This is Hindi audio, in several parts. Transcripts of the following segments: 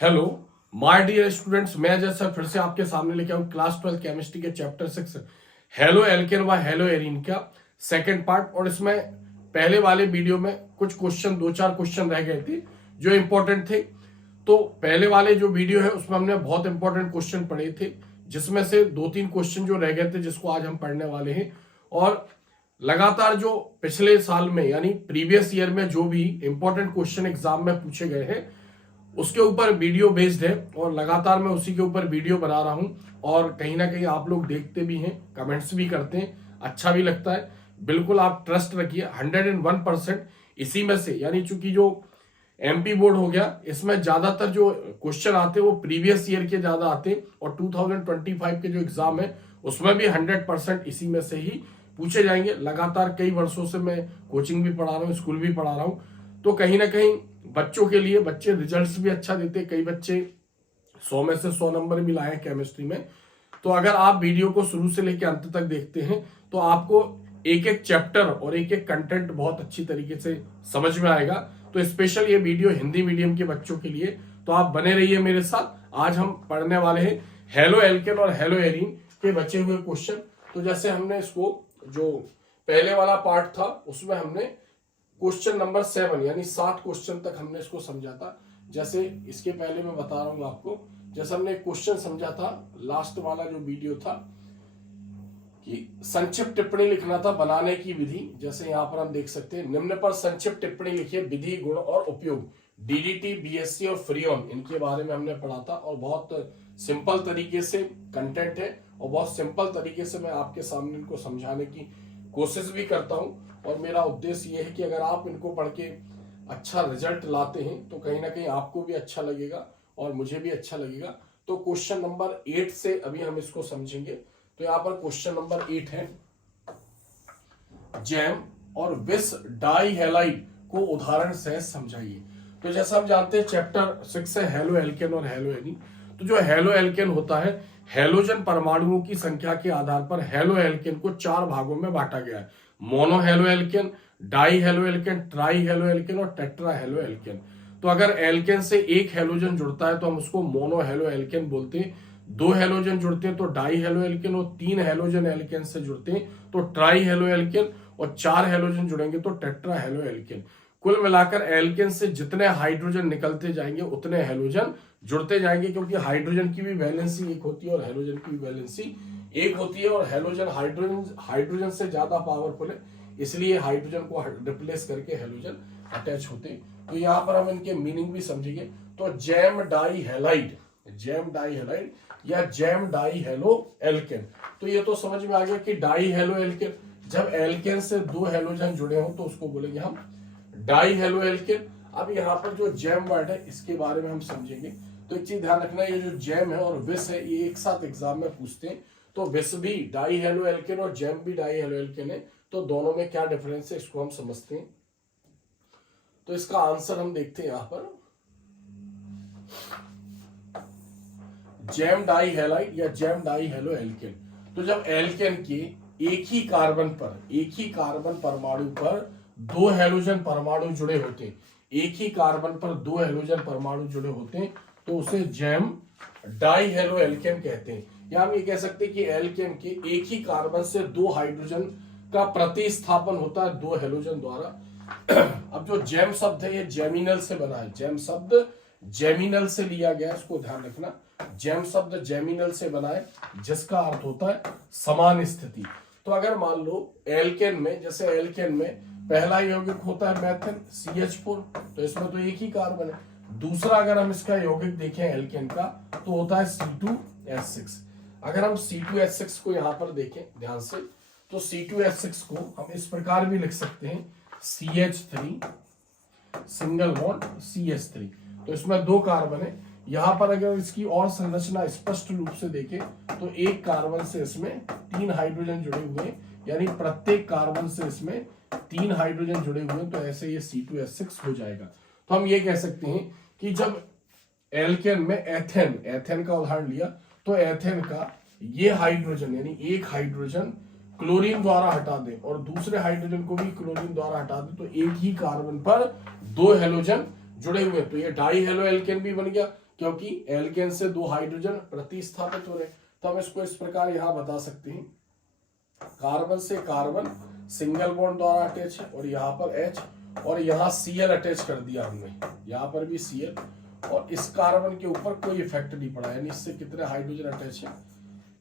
हेलो माय डियर स्टूडेंट्स, मैं जैसा फिर से आपके सामने लेके आऊं क्लास 12 केमिस्ट्री के चैप्टर 6 हेलो एल्केन व हेलो एरीन का सेकंड पार्ट। और इसमें पहले वाले वीडियो में कुछ क्वेश्चन, 2-4 क्वेश्चन रह गए थे जो इंपॉर्टेंट थे। तो पहले वाले जो वीडियो है उसमें हमने बहुत इंपॉर्टेंट क्वेश्चन पढ़े थे, जिसमें से 2-3 क्वेश्चन जो रह गए थे जिसको आज हम पढ़ने वाले हैं। और लगातार जो पिछले साल में यानी प्रीवियस ईयर में जो भी इंपॉर्टेंट क्वेश्चन एग्जाम में पूछे गए हैं उसके ऊपर वीडियो बेस्ड है और लगातार मैं उसी के ऊपर वीडियो बना रहा हूं। और कहीं ना कहीं आप लोग देखते भी हैं, कमेंट्स भी करते हैं, अच्छा भी लगता है। बिल्कुल आप ट्रस्ट रखिए, 101% इसी में से, यानी चूंकि जो एमपी बोर्ड हो गया इसमें ज्यादातर जो क्वेश्चन आते हैं वो प्रीवियस ईयर के ज्यादा आते हैं। और 2025 के जो एग्जाम है उसमें भी 100% इसी में से ही पूछे जाएंगे। लगातार कई वर्षों से मैं कोचिंग भी पढ़ा रहा हूँ, स्कूल भी पढ़ा रहा हूँ, तो कहीं ना कहीं बच्चों के लिए, बच्चे रिजल्ट्स भी अच्छा देते हैं। कई बच्चे 100 में से 100 नंबर भी लाए केमिस्ट्री में। तो अगर आप वीडियो को शुरू से लेकर अंत तक देखते हैं तो आपको एक एक चैप्टर और एक एक कंटेंट बहुत अच्छी तरीके से समझ में आएगा। तो स्पेशल ये वीडियो हिंदी मीडियम के बच्चों के लिए, तो आप बने रहिए मेरे साथ। आज हम पढ़ने वाले हैं हेलो एल्केन और हेलो एरीन के बचे हुए क्वेश्चन। तो जैसे हमने इसको, जो पहले वाला पार्ट था उसमें हमने क्वेश्चन नंबर 7 यानी 7 क्वेश्चन तक हमने इसको समझा था। जैसे इसके पहले मैं बता रहा हूं आपको, जैसे हमने क्वेश्चन समझा था लास्ट वाला जो वीडियो था कि संक्षिप्त टिप्पणी लिखना था, बनाने की विधि। जैसे यहां पर हम देख सकते हैं, निम्न पर संक्षिप्त टिप्पणी लिखिए, विधि, गुण और उपयोग। डीडीटी, बीएससी और फ्रीऑन, इनके बारे में हमने पढ़ा था। और बहुत सिंपल तरीके से कंटेंट है और बहुत सिंपल तरीके से मैं आपके सामने इनको समझाने की कोशिश भी करता हूं। और मेरा उद्देश्य यह है कि अगर आप इनको पढ़ के अच्छा रिजल्ट लाते हैं तो कहीं ना कहीं आपको भी अच्छा लगेगा और मुझे भी अच्छा लगेगा। तो क्वेश्चन नंबर 8 से अभी हम इसको समझेंगे। तो यहां पर क्वेश्चन नंबर 8 है, जैम और विस डाई हैलाइड को उदाहरण से समझाइए। तो जैसा हम जानते हैं चैप्टर 6 है हेलो एल्केन और हेलो एरीन। तो जो हेलो एल्केन होता है, हेलोजन परमाणुओं की संख्या के आधार पर हेलो एल्केन को 4 भागों में बांटा गया है। Mono halo alkane, die halo alkane, try halo alkane और टेट्रा हेलो एल्केन। तो अगर एल्केन से एक हेलोजन जुड़ता है तो हम उसको मोनो हेलो एल्केन बोलते हैं। 2 हेलोजन जुड़ते हैं तो डाई हेलो एल्केन, और 3 हेलोजन एल्केन से जुड़ते हैं तो ट्राई हेलो एल्केन, और 4 हेलोजन जुड़ेंगे तो टेट्रा हेलो एल्केन। कुल मिलाकर एल्केन से जितने हाइड्रोजन निकलते जाएंगे उतने हेलोजन जुड़ते जाएंगे, क्योंकि हाइड्रोजन की भी वैलेंसी एक होती है और हेलोजन की भी वैलेंसी एक होती है। और हेलोजन हाइड्रोजन से ज्यादा पावरफुल है, इसलिए हाइड्रोजन को रिप्लेस करके हेलोजन अटैच होते हैं। तो यहाँ पर हम इनके मीनिंग भी समझेंगे। तो gem dihalide, gem dihalide या जैम डाई हेलो एल्केन। तो ये तो समझ में आ गया कि डाई हेलो एल्केन, जब एल्केन से 2 हेलोजन जुड़े हो तो उसको बोलेंगे हम डाई हेलो एल्केन। अब यहाँ पर जो जैम वर्ड है इसके बारे में हम समझेंगे। तो एक चीज ध्यान रखना, ये जो जैम है और विस है ये एक साथ एग्जाम में पूछते हैं। तो विस भी डाई हेलो एल्केन और जैम भी डाई हेलो एल्केन है, तो दोनों में क्या डिफरेंस है इसको हम समझते हैं। तो इसका आंसर हम देखते हैं यहां पर, जैम डाई हैलाइड या जैम डाई हेलो एल्केन। तो जब एल्केन के एक ही कार्बन परमाणु पर 2 हेलोजन परमाणु जुड़े होते हैं, एक ही कार्बन पर 2 हेलोजन परमाणु जुड़े होते हैं तो उसे जैम डाई हेलो एल्केन कहते हैं। या हम ये कह सकते हैं कि एल्केन के एक ही कार्बन से 2 हाइड्रोजन का प्रतिस्थापन होता है 2 हेलोजन द्वारा। अब जो जैम शब्द है ये जेमिनल से बना है, जैम शब्द जेमिनल से लिया गया, इसको ध्यान रखना। जैम शब्द जेमिनल से बना है जिसका अर्थ होता है समान स्थिति। तो अगर मान लो एल्केन में, जैसे एल्केन में पहला यौगिक होता है मेथेन CH4, तो इसमें तो एक ही कार्बन है। दूसरा अगर हम इसका यौगिक देखें एल्केन का तो होता है C2H6। अगर हम C2H6 को यहां पर देखें ध्यान से, तो C2H6 को हम इस प्रकार भी लिख सकते हैं CH3 सिंगल बॉन्ड CH3। तो इसमें 2 कार्बन है। यहां पर अगर इसकी और संरचना स्पष्ट रूप से देखें तो एक कार्बन से इसमें 3 हाइड्रोजन जुड़े हुए हैं, यानी प्रत्येक कार्बन से इसमें 3 हाइड्रोजन जुड़े हुए हैं। तो ऐसे ये C2H6 हो जाएगा। तो हम ये कह सकते हैं कि जब एल्केन में एथेन का उदाहरण लिया तो एथेन का ये हाइड्रोजन यानी एक हाइड्रोजन क्लोरीन द्वारा हटा दें और दूसरे हाइड्रोजन को भी क्लोरीन द्वारा हटा दें तो एक ही कार्बन पर 2 हेलोजन जुड़े हुए, तो ये डाई हेलो एल्केन भी बन गया, क्योंकि एल्केन से 2 हाइड्रोजन प्रतिस्थापित हो रहे। तो हम इसको इस प्रकार यहां बता सकते हैं, कार्बन से कार्बन सिंगल बॉन्ड द्वारा अटैच है, और यहाँ पर H, और यहाँ Cl अटैच कर दिया हमने, यहाँ पर भी Cl, और इस कार्बन के ऊपर कोई इफेक्ट नहीं पड़ा, यानी इससे कितने हाइड्रोजन अटैच है,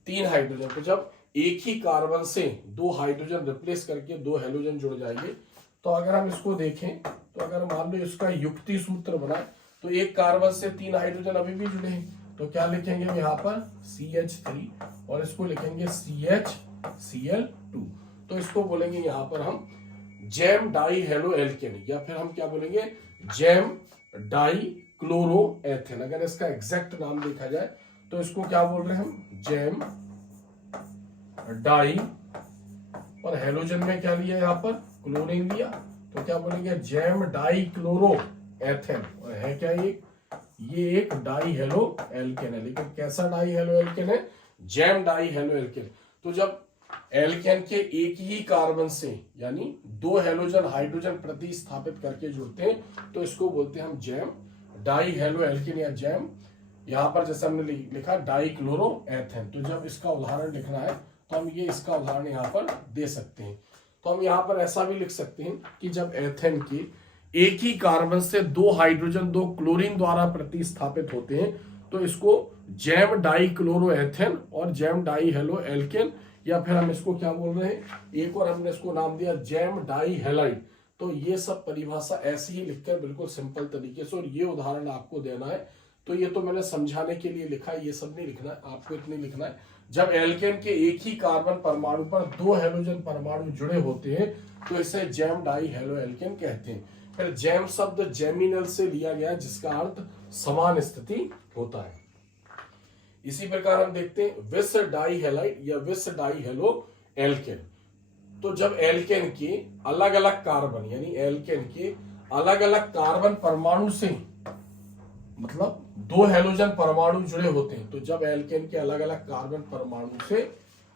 3 हाइड्रोजन। तो जब एक ही कार्बन से 2 हाइड्रोजन रिप्लेस करके 2 हेलोजन जुड़ जाएंगे, तो अगर हम इसको देखें, तो अगर मान लो इसका युक्ति सूत्र बनाए, तो एक कार्बन से 3 हाइड्रोजन अभी भी जुड़े हैं, तो क्या लिखेंगे हम यहाँ पर CH3, और इसको लिखेंगे CHCl2। तो इसको बोलेंगे यहाँ पर हम जैम डाई हेलो एल्केन, या फिर हम क्या बोलेंगे, जैम डाई क्लोरो एथेन। अगर इसका एग्जैक्ट नाम देखा जाए तो इसको क्या बोल रहे हैं हम, जैम डाई, और हेलोजन में क्या लिया, यहाँ पर क्लोरीन लिया, तो क्या बोलेंगे, जैम डाई क्लोरो एथेन। और है क्या ये एक डाई हेलो एल्केन है, लेकिन कैसा डाई हेलो एल्केन है, जैम डाई हेलो एल्केन। तो जब एल्केन के एक ही कार्बन से यानी 2 हेलोजन हाइड्रोजन प्रतिस्थापित करके जुड़ते हैं, तो इसको बोलते हैं हम जैम डाई हेलो एल्केन, या जैम, यहाँ पर जैसे हमने लिखा डाई क्लोरो एथेन। तो जब इसका उदाहरण लिखना है तो हम ये इसका उदाहरण यहाँ पर दे सकते हैं। तो हम यहाँ पर ऐसा भी लिख सकते हैं कि जब एथेन के एक ही कार्बन से 2 हाइड्रोजन 2 क्लोरीन द्वारा प्रतिस्थापित होते हैं, तो इसको जैम डाई क्लोरो एथेन और जैम डाई हेलो एल्केन, या फिर हम इसको क्या बोल रहे हैं, एक और हमने इसको नाम दिया जैम डाई हेलाइड। तो ये सब परिभाषा ऐसे ही लिखकर बिल्कुल सिंपल तरीके से, और ये उदाहरण आपको देना है। तो ये तो मैंने समझाने के लिए लिखा है, ये सब नहीं लिखना है आपको, इतने लिखना है, जब एल्केन के एक ही कार्बन परमाणु पर 2 हेलोजन परमाणु जुड़े होते हैं, तो इसे जैम डाई हेलो एल्केन कहते हैं। फिर जैम शब्द जेमिनल से लिया गया, जिसका अर्थ समान स्थिति होता है। इसी प्रकार हम देखते हैं विस डाई हेलाइड या विस डाई हेलो एल्केन। तो जब एल्केन के अलग अलग कार्बन, यानी एल्केन के अलग अलग कार्बन परमाणु से, मतलब 2 हेलोजन परमाणु जुड़े होते हैं, तो जब एल्केन के अलग अलग कार्बन परमाणु से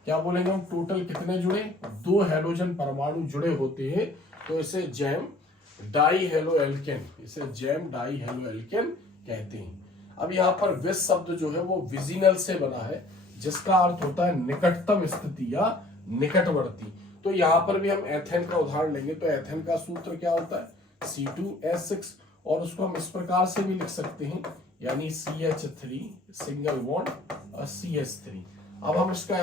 क्या बोलेंगे हम, टोटल कितने जुड़े, 2 हेलोजन परमाणु जुड़े होते हैं, तो इसे जैम डाई हेलो एल्केन, इसे जैम डाई हेलो एल्केन कहते हैं। अब यहाँ पर विस शब्द जो है वो विजिनल से बना है, जिसका अर्थ होता है निकटतम स्थिति या निकटवर्ती। तो यहाँ पर भी हम एथेन का उदाहरण लेंगे, तो एथेन का सूत्र क्या होता है, C2H6, और उसको हम इस प्रकार से भी लिख सकते हैं, यानी CH3 सिंगल बॉन्ड और CH3। अब हम इसका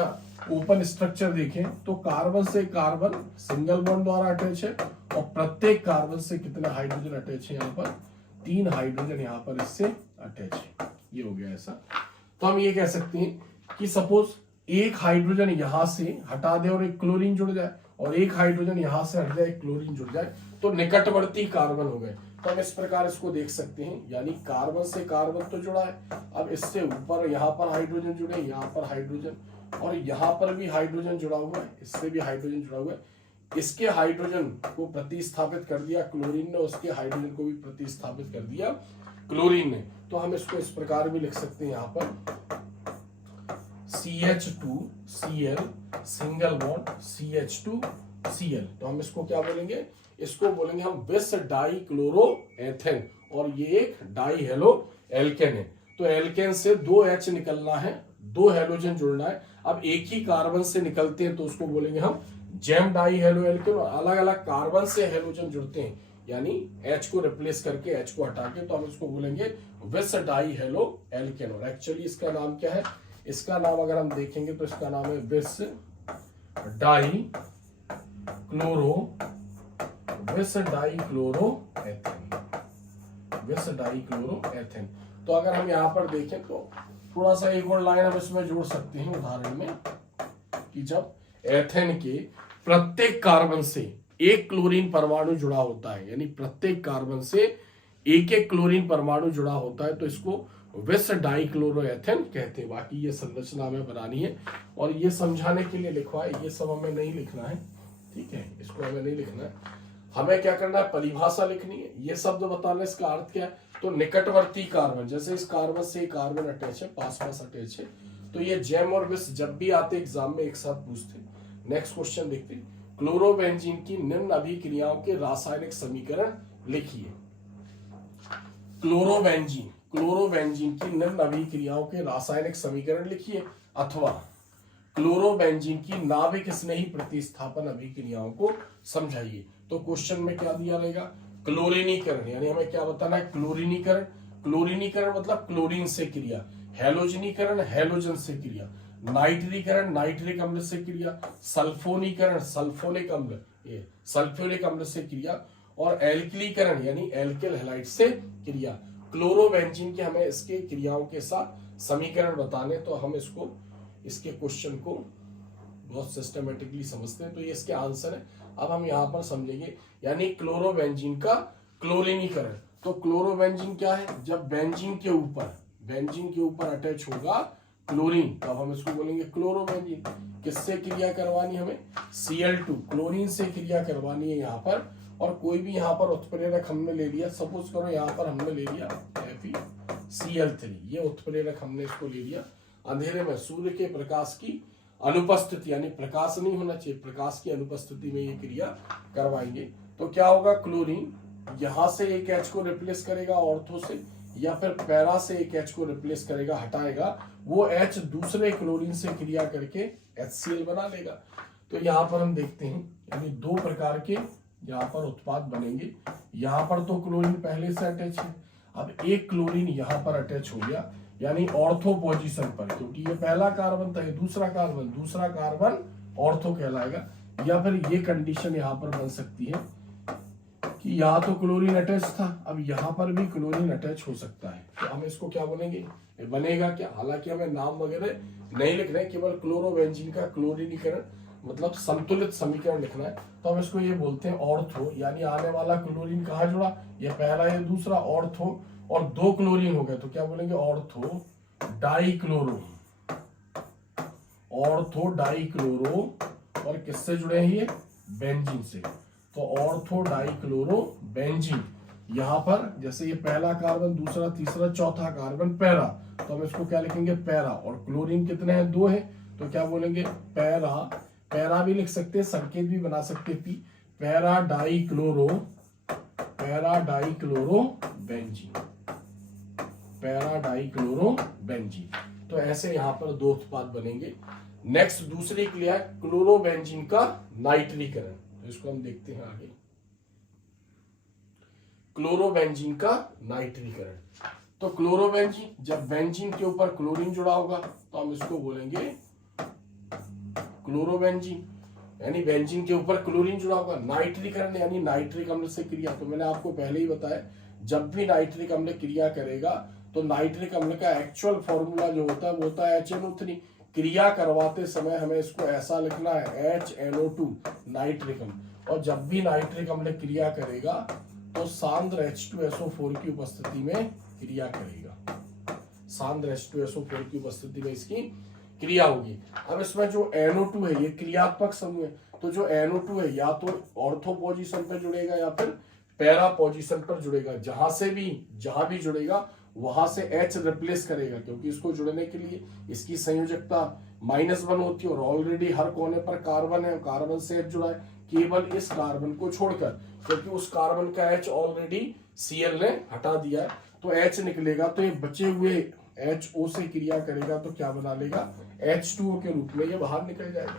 ओपन स्ट्रक्चर देखें, तो कार्बन से कार्बन सिंगल बॉन्ड द्वारा अटैच है, और प्रत्येक कार्बन से कितने हाइड्रोजन अटैच है, यहाँ पर 3 हाइड्रोजन यहाँ पर इससे अटैच है। ये हो गया ऐसा। तो हम ये कह सकते हैं कि सपोज एक हाइड्रोजन यहां से हटा दे और एक क्लोरीन जुड़ जाए, और एक हाइड्रोजन यहां से हट जाए, एक क्लोरीन जुड़ जाए, तो निकटवर्ती कार्बन हो गए। तो हम इस प्रकार इसको देख सकते हैं, यानी कार्बन से कार्बन तो जुड़ा है, अब इससे ऊपर यहाँ पर हाइड्रोजन जुड़े, यहाँ पर हाइड्रोजन, और यहाँ पर भी हाइड्रोजन जुड़ा हुआ है, इससे भी हाइड्रोजन जुड़ा हुआ है। इसके हाइड्रोजन को प्रतिस्थापित कर दिया क्लोरीन ने, उसके हाइड्रोजन को भी प्रतिस्थापित कर दिया क्लोरीन ने। तो हम इसको इस प्रकार भी लिख सकते हैं, यहाँ पर CH2Cl सिंगल बॉन्ड CH2Cl। तो हम इसको क्या बोलेंगे, इसको बोलेंगे हम विस डाई क्लोरो एथेन, और ये एक डाई हेलो एल्केन है। तो एल्केन से 2 H निकलना है, 2 हेलोजन जुड़ना है। अब एक ही कार्बन से निकलते हैं तो उसको बोलेंगे हम जैम डाई हेलो एल्केन, और अलग अलग कार्बन से हेलोजन जुड़ते हैं, यानी H को रिप्लेस करके, H को हटा के, तो हम इसको बोलेंगे विस डाई हेलो एल्केन। और एक्चुअली इसका नाम क्या है, इसका नाम अगर हम देखेंगे तो इसका नाम है विस डाई क्लोरो, विस डाई क्लोरो एथेन, विस डाई क्लोरो एथेन। तो अगर हम यहाँ पर देखें तो थोड़ा सा एक और लाइन हम इसमें जोड़ सकते हैं उदाहरण में, कि जब एथेन के प्रत्येक कार्बन से एक क्लोरीन परमाणु जुड़ा होता है, यानी प्रत्येक कार्बन से एक एक क्लोरीन परमाणु जुड़ा होता है, तो इसको विस डाई क्लोरो एथेन कहते हैं। बाकी ये संरचना हमें बनानी है, और ये समझाने के लिए लिखवा है, ये सब हमें नहीं लिखना है, ठीक है, इसको हमें नहीं लिखना है। हमें क्या करना है, परिभाषा लिखनी है, ये शब्द बताना, इसका अर्थ क्या है। तो निकटवर्ती कार्बन, जैसे इस कार्बन से कार्बन अटैच है, पास अटैच है, तो ये जैम और विस जब भी आते एग्जाम में एक साथ पूछते। नेक्स्ट क्वेश्चन देखते हैं, क्लोरोबेंजीन की निम्न अभिक्रियाओं के रासायनिक समीकरण लिखिए। क्लोरोबेंजीन, क्लोरोबेंजीन की निम्न अभिक्रियाओं के रासायनिक समीकरण लिखिए, अथवा क्लोरोबेंजीन की नाभिक स्नेही प्रतिस्थापन अभिक्रियाओं को समझाइए। तो क्वेश्चन में क्या दिया रहेगा, क्लोरीनीकरण, यानी हमें क्या बताना है, क्लोरीनीकरण। क्लोरीनीकरण मतलब क्लोरीन से क्रिया, हैलोजनीकरण हैलोजन से क्रिया, नाइट्रीकरण नाइट्रिक अम्ल से क्रिया, सल्फोनीकरण सल्फोनिक अम्ल ये सल्फ्यूरिक अम्ल से क्रिया, और एल्किलीकरण यानी एल्किल हैलाइड से क्रिया। क्लोरोबेंजीन के हमें इसके क्रियाओं के साथ समीकरण बताने, तो हम इसको इसके क्वेश्चन को बहुत सिस्टमेटिकली समझते हैं, तो ये इसके आंसर है। अब हम यहाँ पर समझेंगे, यानी क्लोरोबेंजीन का क्लोरीनीकरण। तो क्लोरोबेंजीन क्या है, जब बेंजीन के ऊपर अटैच होगा क्लोरीन, तब हम इसको बोलेंगे क्लोरोबेंजीन। किससे क्रिया करवानी हमें, Cl2 क्लोरीन से क्रिया करवानी है यहाँ पर। और कोई भी यहाँ पर उत्प्रेरक हमने ले लिया, सपोज करो यहाँ पर हमने ले लिया FeCl3, ये उत्प्रेरक हमने इसको ले लिया। अंधेरे में सूर्य के प्रकाश की अनुपस्थिति, यानी प्रकाश नहीं होना चाहिए, प्रकाश की अनुपस्थिति में ये क्रिया करवाएंगे। तो क्या होगा, क्लोरीन यहां से एक H को रिप्लेस करेगा ऑर्थो से, या फिर पैरा से एक H को रिप्लेस करेगा, हटाएगा, वो H दूसरे क्लोरीन से क्रिया करके HCl बना लेगा। तो यहाँ पर हम देखते हैं, यानी दो प्रकार के यहाँ पर उत्पाद बनेंगे। यहाँ पर तो क्लोरीन पहले से अटैच है, अब एक क्लोरीन यहाँ पर अटैच हो गया, यानी ऑर्थो पोजीशन पर, क्योंकि ये पहला कार्बन था, ये दूसरा कार्बन ऑर्थो कहलाएगा। या फिर ये कंडीशन यहाँ पर बन सकती है कि यहाँ तो क्लोरीन अटैच था, अब यहाँ पर भी क्लोरीन अटैच हो सकता है। तो हम इसको क्या बोलेंगे, बनेगा क्या, हालांकि हमें नाम वगैरह नहीं लिखना है, केवल क्लोरोबेंजीन का क्लोरीनीकरण मतलब संतुलित समीकरण लिखना है। तो हम इसको ये बोलते हैं ऑर्थो, यानी आने वाला क्लोरीन कहाँ जुड़ा, ये पहला ये दूसरा ऑर्थो, और दो क्लोरीन हो गए तो क्या बोलेंगे, ऑर्थो डाइक्लोरो, ऑर्थो डाइक्लोरो। और किससे जुड़े हैं ये, बेंजीन से, तो ऑर्थो डाइक्लोरो बेंजीन। यहां पर जैसे ये पहला कार्बन, दूसरा, तीसरा, चौथा कार्बन पैरा, तो हम इसको क्या लिखेंगे, पैरा। और क्लोरीन कितने हैं, दो है, तो क्या बोलेंगे, पैरा। पैरा भी लिख सकते हैं, संकेत भी बना सकते हैं, para dichloro benzene, para dichloro benzene. तो ऐसे यहाँ पर दो उत्पाद बनेंगे। नेक्स्ट दूसरी क्रिया है क्लोरोबेंजीन का नाइट्रीकरण, तो इसको हम देखते हैं आगे। क्लोरोबेंजीन का नाइट्रीकरण, तो क्लोरोबेंजीन, जब बेंजीन के ऊपर क्लोरीन जुड़ा होगा तो हम इसको बोलेंगे क्लोरोबेंजीन, यानी बेंजीन के ऊपर क्लोरीन जुड़ा होगा। नाइट्रीकरण यानी नाइट्रिक अम्ल से क्रिया, तो मैंने आपको पहले ही बताया, जब भी नाइट्रिक अम्ल क्रिया करेगा तो नाइट्रिक अम्ल का एक्चुअल फॉर्मूला जो होता है वो होता है HNO3। क्रिया करवाते समय हमें इसको ऐसा लिखना है HNO2 नाइट्रिक अम्ल। और जब भी नाइट्रिक अम्ल क्रिया करेगा तो सांद्र H2SO4 की उपस्थिति में क्रिया करेगा, सांद्र H2SO4 की उपस्थिति में इसकी क्रिया होगी। अब इसमें जो NO2 है ये क्रियात्मक समूह है, तो जो NO2 है या तो ऑर्थो पोजीशन पर जुड़ेगा या फिर पैरा पोजीशन पर जुड़ेगा। जहां भी जुड़ेगा वहां से H रिप्लेस करेगा, क्योंकि इसको जुड़ने के लिए इसकी संयोजकता -1 होती है और ऑलरेडी हर कोने पर कार्बन है, कार्बन से H जुड़ा है, केवल इस कार्बन को छोड़कर, क्योंकि उस कार्बन का H ऑलरेडी Cl ने हटा दिया है, तो H निकलेगा, तो ये बचे हुए HO से क्रिया करेगा तो क्या बना लेगा, H2O के रूप में ये बाहर निकल जाएगा।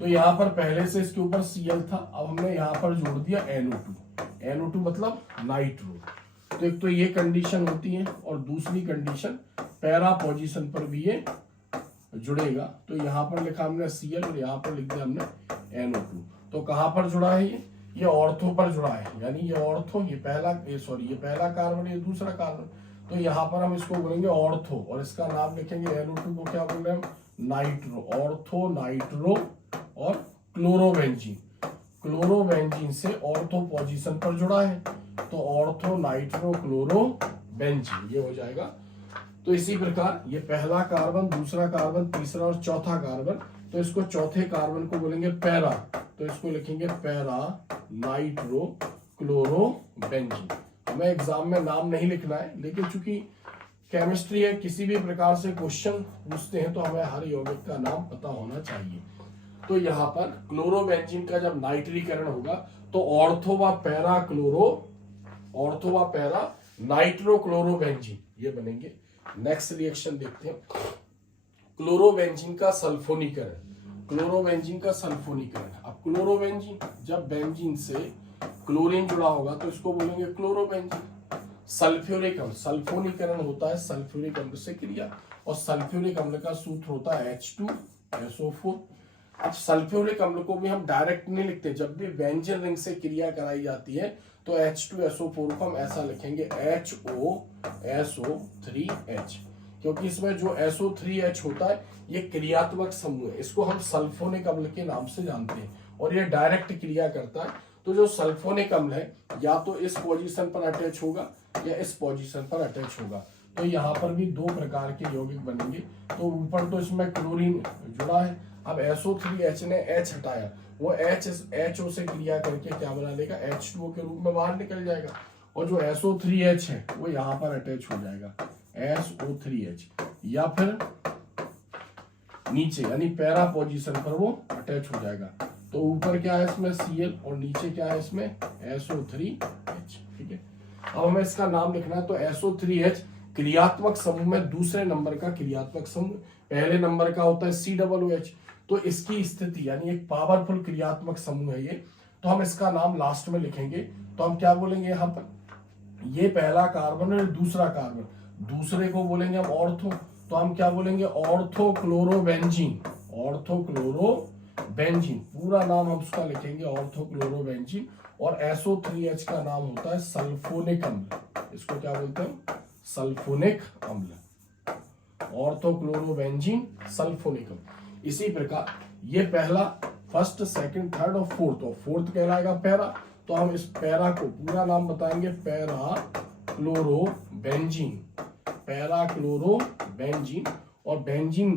तो यहाँ पर पहले से इसके ऊपर Cl था, अब हमने यहाँ पर जोड़ दिया NO2 मतलब नाइट्रो। तो एक तो ये कंडीशन होती है, और दूसरी कंडीशन पैरा पोजीशन पर भी ये जुड़ेगा। तो यहाँ पर लिखा हमने Cl और यहाँ पर लिख दिया हमने NO2। तो कहाँ पर जुड़ा है ये ऑर्थो पर जुड़ा है, यानी ये ऑर्थो, ये पहला कार्बन, ये दूसरा कार्बन। तो यहाँ पर हम इसको बोलेंगे ऑर्थो, और इसका नाम लिखेंगे NO2 को क्या बोल रहे हैं, नाइट्रो, ऑर्थो नाइट्रो। और क्लोरोबेंजीन से ऑर्थो पोजीशन पर जुड़ा है, तो ऑर्थो नाइट्रो क्लोरोबेंजीन ये हो जाएगा। तो इसी प्रकार ये पहला कार्बन, दूसरा कार्बन, तीसरा और चौथा कार्बन, तो इसको चौथे कार्बन को बोलेंगे पैरा, तो इसको लिखेंगे पैरा नाइट्रो क्लोरोबेंजीन। हमें एग्जाम में नाम नहीं लिखना है, लेकिन चूंकि केमिस्ट्री है, किसी भी प्रकार से क्वेश्चन पूछते हैं तो हमें हर यौगिक का नाम पता होना चाहिए। तो यहाँ पर क्लोरोबेंजीन का जब नाइट्रीकरण होगा तो ऑर्थो व पैरा नाइट्रोक्लोरोबेंजीन ये बनेंगे। नेक्स्ट रिएक्शन देखते हैं, क्लोरोबेंजीन का सल्फोनीकरण। अब क्लोरोबेंजीन, जब बेंजीन से क्लोरीन जुड़ा होगा तो इसको बोलेंगे क्लोरोबेंजीन। सल्फ्यूरिक अम्ल, सल्फोनीकरण होता है सल्फ्यूरिक अम्ल से क्रिया, और सल्फ्यूरिक अम्ल का सूत्र होता है H2SO4। अब सल्फ्यूरिक अम्ल को भी हम डायरेक्ट नहीं लिखते, जब भी व्यंजन रिंग से क्रिया कराई जाती है तो H2SO4 को हम ऐसा लिखेंगे HOSO3H, क्योंकि इसमें जो SO3H होता है ये क्रियात्मक समूह है, इसको हम सल्फोनिक अम्ल के नाम से जानते हैं, और ये डायरेक्ट क्रिया करता है। तो जो सल्फोनिक अम्ल है या तो इस पोजीशन पर अटैच होगा या इस पोजीशन पर अटैच होगा। तो यहाँ पर भी दो प्रकार के यौगिक बनेंगे। तो ऊपर तो इसमें क्लोरीन जुड़ा है, अब SO3H ने H हटाया, वो HO से क्रिया करके क्या बना देगा, H2O के रूप में बाहर निकल जाएगा, और जो SO3H है वो यहाँ पर अटैच हो जाएगा SO3H, या फिर नीचे यानी पैरा पोजीशन पर वो अटैच हो जाएगा। तो ऊपर क्या है इसमें Cl और नीचे क्या है इसमें SO3H। ठीक है, अब हमें इसका नाम लिखना है। तो SO3H क्रियात्मक समूह में दूसरे नंबर का क्रियात्मक समूह, पहले नंबर का होता है COOH, तो इसकी स्थिति यानी एक पावरफुल क्रियात्मक समूह है ये, तो हम इसका नाम लास्ट में लिखेंगे। तो हम क्या बोलेंगे यहाँ पर, ये पहला कार्बन और दूसरा कार्बन, दूसरे को बोलेंगे हम ऑर्थो, तो हम क्या बोलेंगे ऑर्थोक्लोरोबेंजीन। पूरा नाम हम उसका लिखेंगे ऑर्थोक्लोरोबेंजीन, और SO3H का नाम होता है सल्फोनिक अम्ल, इसको क्या बोलते हैं, सल्फोनिक अम्ल, ऑर्थोक्लोरोबेंजीन सल्फोनिक अम्ल। इसी प्रकार ये पहला, फर्स्ट, सेकंड, थर्ड और फोर्थ, और फोर्थ कहलाएगा पैरा। तो हम इस पैरा को पूरा नाम बताएंगे पैराक्लोरोबेंजीन, और बेंजीन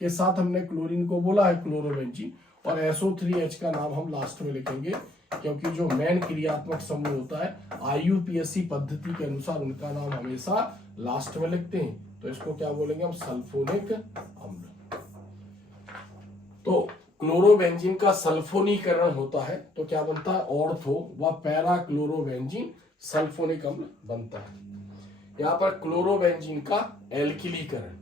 के साथ हमने क्लोरीन को बोला है क्लोरोबेंजीन, और SO3H का नाम हम लास्ट में लिखेंगे, क्योंकि जो मेन क्रियात्मक समूह होता है IUPAC पद्धति के अनुसार उनका नाम हमेशा लास्ट में लिखते हैं। तो इसको क्या बोलेंगे हम, सल्फोनिक अम्ल। तो क्लोरोबेंजीन का सल्फोनीकरण होता है तो क्या बनता है, ऑर्थो व पैरा क्लोरोबेंजीन सल्फोनिक अम्ल बनता है। यहाँ पर क्लोरोबेंजीन का एल्किलीकरण,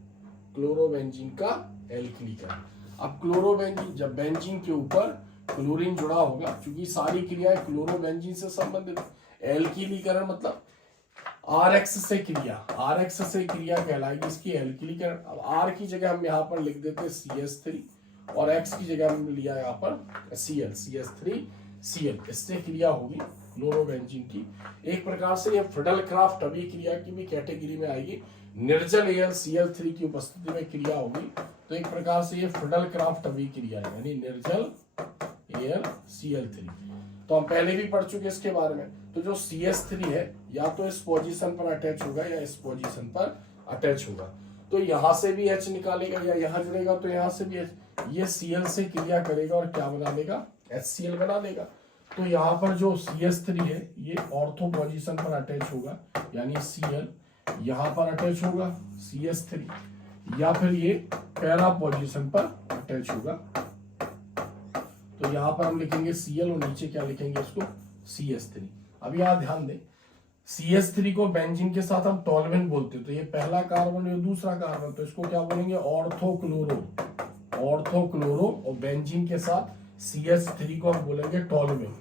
अब क्लोरोबेंजीन, जब बेंजीन के ऊपर क्लोरीन जुड़ा होगा, क्योंकि सारी क्रियाएं क्लोरोबेंजीन से संबंधित, एल्किलीकरण मतलब RX से क्रिया कहलाएगी इसकी एल्किलीकरण। अब R की जगह हम यहाँ पर लिख देते हैं CH3, और X की जगह हमने लिया यहाँ पर CH3Cl, इससे क्रिया होगी क्लोरोबेंजीन की। एक प्रकार से यह फ्रिडल-क्राफ्ट अभी क्रिया की भी कैटेगरी में आएगी, निर्जल AlCl3 की उपस्थिति में क्रिया होगी, तो एक प्रकार से ये फ्रिडल-क्राफ्ट अभी क्रिया है, यानी निर्जल AlCl3। तो हम पहले भी पढ़ चुके इसके बारे में। तो जो CH3 है या तो इस पोजीशन पर अटैच होगा या इस पोजीशन पर अटैच होगा, तो यहां से भी H निकालेगा या यहां जुड़ेगा तो यहां से भी H, ये Cl से क्रिया करेगा और क्या बना देगा, HCl बना देगा। तो यहाँ पर जो CH3 है ये ऑर्थो पोजीशन पर अटैच होगा, यानी Cl यहाँ पर अटैच होगा CH3, या फिर ये पैरा पोजीशन पर अटैच होगा। तो यहाँ पर हम लिखेंगे Cl और नीचे क्या लिखेंगे इसको, CH3। अब यहाँ ध्यान दें, CH3 को बेंजीन के साथ हम टॉल्वेन बोलते हैं, तो ये पहला कार्बन ये दूसरा कार्बन, तो इसको क्या बोलेंगे ऑर्थोक्लोरो, और बेंजीन के साथ CH3 को हम बोलेंगे टॉल्वेन,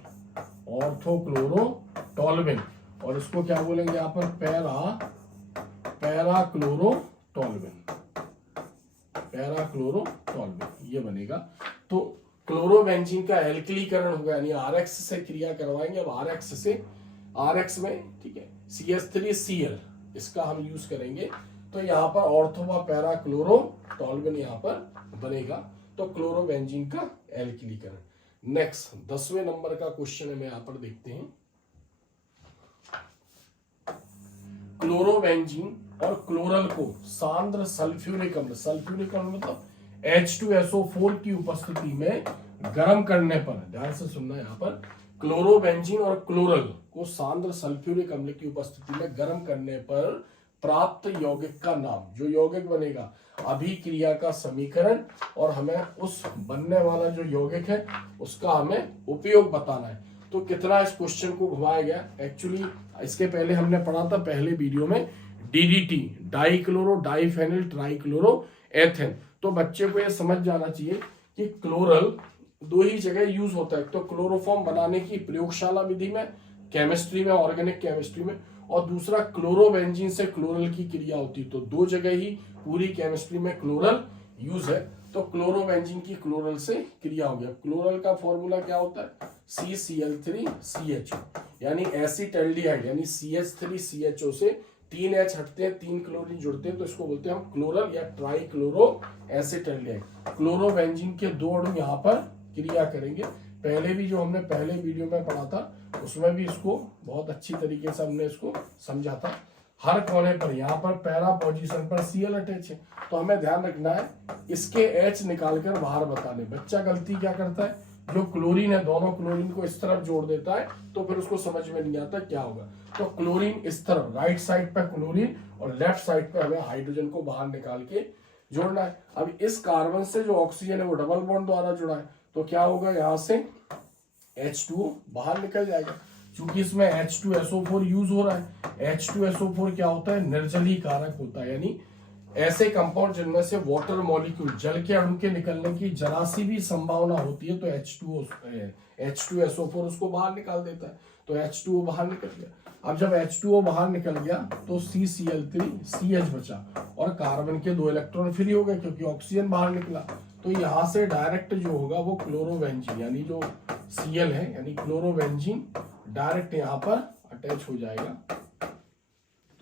ऑर्थोक्लोरोटॉल्वेन, और इसको क्या बोलेंगे यहाँ पर पैराक्लोरोटॉल्वेन, ये बनेगा। तो क्लोरोबेंजीन का एल्किलीकरण होगा, यानी RX से क्रिया करवाएंगे। अब RX में ठीक है CH3Cl, इसका हम यूज करेंगे, तो यहाँ पर ऑर्थो व पैरा क्लोरोटॉल्वेन यहाँ पर बनेगा। तो क्लोरोबेंजीन का एल्किलीकरण। नेक्स्ट 10वें नंबर का क्वेश्चन है, मैं यहाँ पर देखते हैं, क्लोरोबेंजीन और क्लोरल को सांद्र सल्फ्यूरिक अम्ल मतलब H2SO4 की उपस्थिति में गर्म करने पर, ध्यान से सुनना, यहाँ पर क्लोरोबेंजीन और क्लोरल को सांद्र सल्फ्यूरिक अम्ल की उपस्थिति में गर्म करने पर प्राप्त यौगिक का नाम, जो यौगिक बनेगा, अभिक्रिया का समीकरण, और हमें उस बनने वाला जो यौगिक है उसका हमें उपयोग बताना है। तो कितना इस क्वेश्चन को घुमाया गया। एक्चुअली इसके पहले हमने पढ़ा था पहले वीडियो में DDT, dichloro diphenyl trichloro ethane. तो बच्चे को यह समझ जाना चाहिए कि क्लोरल दो ही जगह यूज होता है, तो क्लोरोफॉर्म बनाने की प्रयोगशाला विधि में, केमिस्ट्री में, ऑर्गेनिक केमिस्ट्री में, और दूसरा क्लोरोबेंजीन से क्लोरल की क्रिया होती है। तो दो जगह ही पूरी केमिस्ट्री में क्लोरल यूज है। तो क्लोरोबेंजीन की क्लोरल से क्रिया हो गया। क्लोरल का फॉर्मूला क्या होता है? CCl3CHO, यानी एसिटल्डिहाइड, यानी CH3CHO से 3 H हटते हैं, 3 क्लोरीन जुड़ते हैं, तो इसको बोलते हैं हम क्लोरल या ट्राइक्लोरो एसिटल्डिहाइड। क्लोरोबेंजीन के दो अणु यहाँ पर क्रिया करेंगे। पहले भी जो हमने पहले वीडियो में पढ़ा था उसमें भी इसको बहुत अच्छी तरीके से हमने इसको समझा था। हर कोने पर यहाँ पर पैरा पोजीशन पर Cl अटैच है, तो हमें ध्यान रखना है इसके H निकालकर बाहर बताने। बच्चा गलती क्या करता है, जो क्लोरीन है दोनों क्लोरीन को इस तरफ जोड़ देता है, तो फिर उसको समझ में नहीं आता क्या होगा। तो क्लोरीन इस तरफ राइट साइड पे क्लोरीन और लेफ्ट साइड पे हमें हाइड्रोजन को बाहर निकाल के जोड़ना है। अब इस कार्बन से जो ऑक्सीजन है वो डबल बॉन्ड द्वारा जुड़ा है, तो क्या होगा, यहां से H2O बाहर निकल जाएगा। क्योंकि इसमें H2SO4 यूज हो रहा है। H2SO4 क्या होता है, निर्जलीय कारक होता है, यानी ऐसे कंपाउंड जिनमें से वाटर मॉलिक्यूल, जल के अणु के निकलने की जरा सी भी संभावना होती है, तो H2SO4 उसको बाहर निकाल देता है। तो H2O बाहर निकल गया। अब जब H2O बाहर निकल गया तो CCl3CH बचा और कार्बन के 2 इलेक्ट्रॉन फ्री हो गए क्योंकि ऑक्सीजन बाहर निकला। तो यहां से डायरेक्ट जो होगा वो क्लोरोबेंजीन, यानी जो Cl है यानी क्लोरोबेंजीन, डायरेक्ट यहाँ पर अटैच हो जाएगा।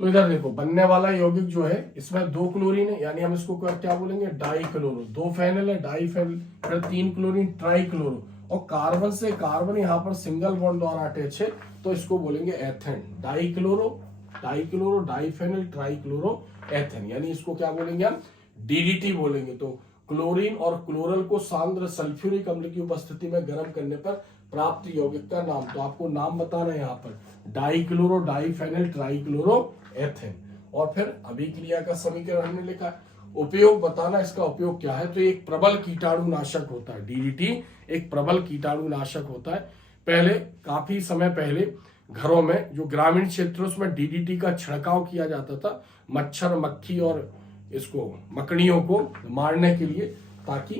तो इधर देखो बनने वाला यौगिक जो है इसमें 2 क्लोरीन है, यानी हम इसको क्या बोलेंगे, डाइक्लोरो। 2 फेनल है, डाइफेनल, फिर 3 क्लोरीन, ट्राइक्लोरो, और कार्बन से कार्बन यहाँ पर सिंगल बॉन्ड द्वारा अटैच है, तो इसको बोलेंगे ethane. Dichloro diphenyl trichloro ethane, यानी इसको क्या बोलेंगे हम, डीडीटी बोलेंगे। तो क्लोरीन और क्लोरल को सांद्र सल्फ्यूरिक अम्ल की उपस्थिति में गर्म करने पर प्राप्त यौगिक का नाम, तो आपको नाम बताना है यहाँ पर, डाइक्लोरो डाइफेनल ट्राइक्लोरो एथेन। और फिर अभिक्रिया का समीकरण हमने लिखा है। उपयोग बताना, इसका उपयोग क्या है, तो एक प्रबल कीटाणुनाशक होता है। डीडीटी एक प्रबल कीटाणुनाशक होता है। पहले काफी समय पहले घरों में, जो ग्रामीण क्षेत्रों में डीडीटी का छिड़काव किया जाता था मच्छर, मक्खी और इसको मकड़ियों को मारने के लिए, ताकि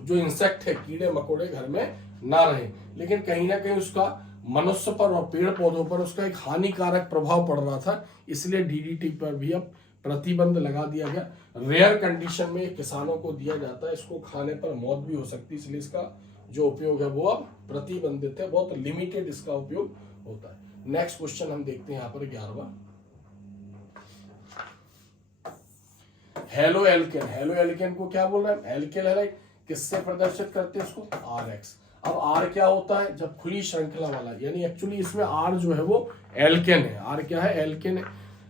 जो इंसेक्ट है, कीड़े मकोड़े घर में ना रहे। लेकिन कहीं ना कहीं उसका मनुष्य पर और पेड़ पौधों पर उसका एक हानिकारक प्रभाव पड़ रहा था, इसलिए डीडीटी पर भी अब प्रतिबंध लगा दिया गया। रेयर कंडीशन में किसानों को दिया जाता है, इसको खाने पर मौत भी हो सकती है, इसलिए इसका जो उपयोग है वो अब प्रतिबंधित है, बहुत लिमिटेड इसका उपयोग होता है। नेक्स्ट क्वेश्चन हम देखते हैं यहाँ पर 11वां। हेलो एल्केन, हेलो एल्केन को क्या बोल रहे हैं, एल्केन हैलाइड। किससे प्रदर्शित करते हैं इसको, RX। अब R क्या होता है, जब खुली श्रृंखला वाला, यानी एक्चुअली इसमें R जो है वो एल्केन है। R क्या है, एल्केन है।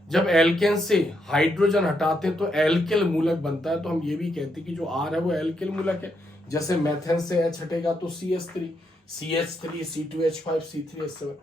जब एल्केन से हाइड्रोजन हटाते हैं तो एल्किल मूलक बनता है, तो हम ये भी कहते हैं कि जो R है वो एल्किल मूलक है। जैसे मेथेन से H हटेगा तो CH3, CH3, C2H5, C3H7।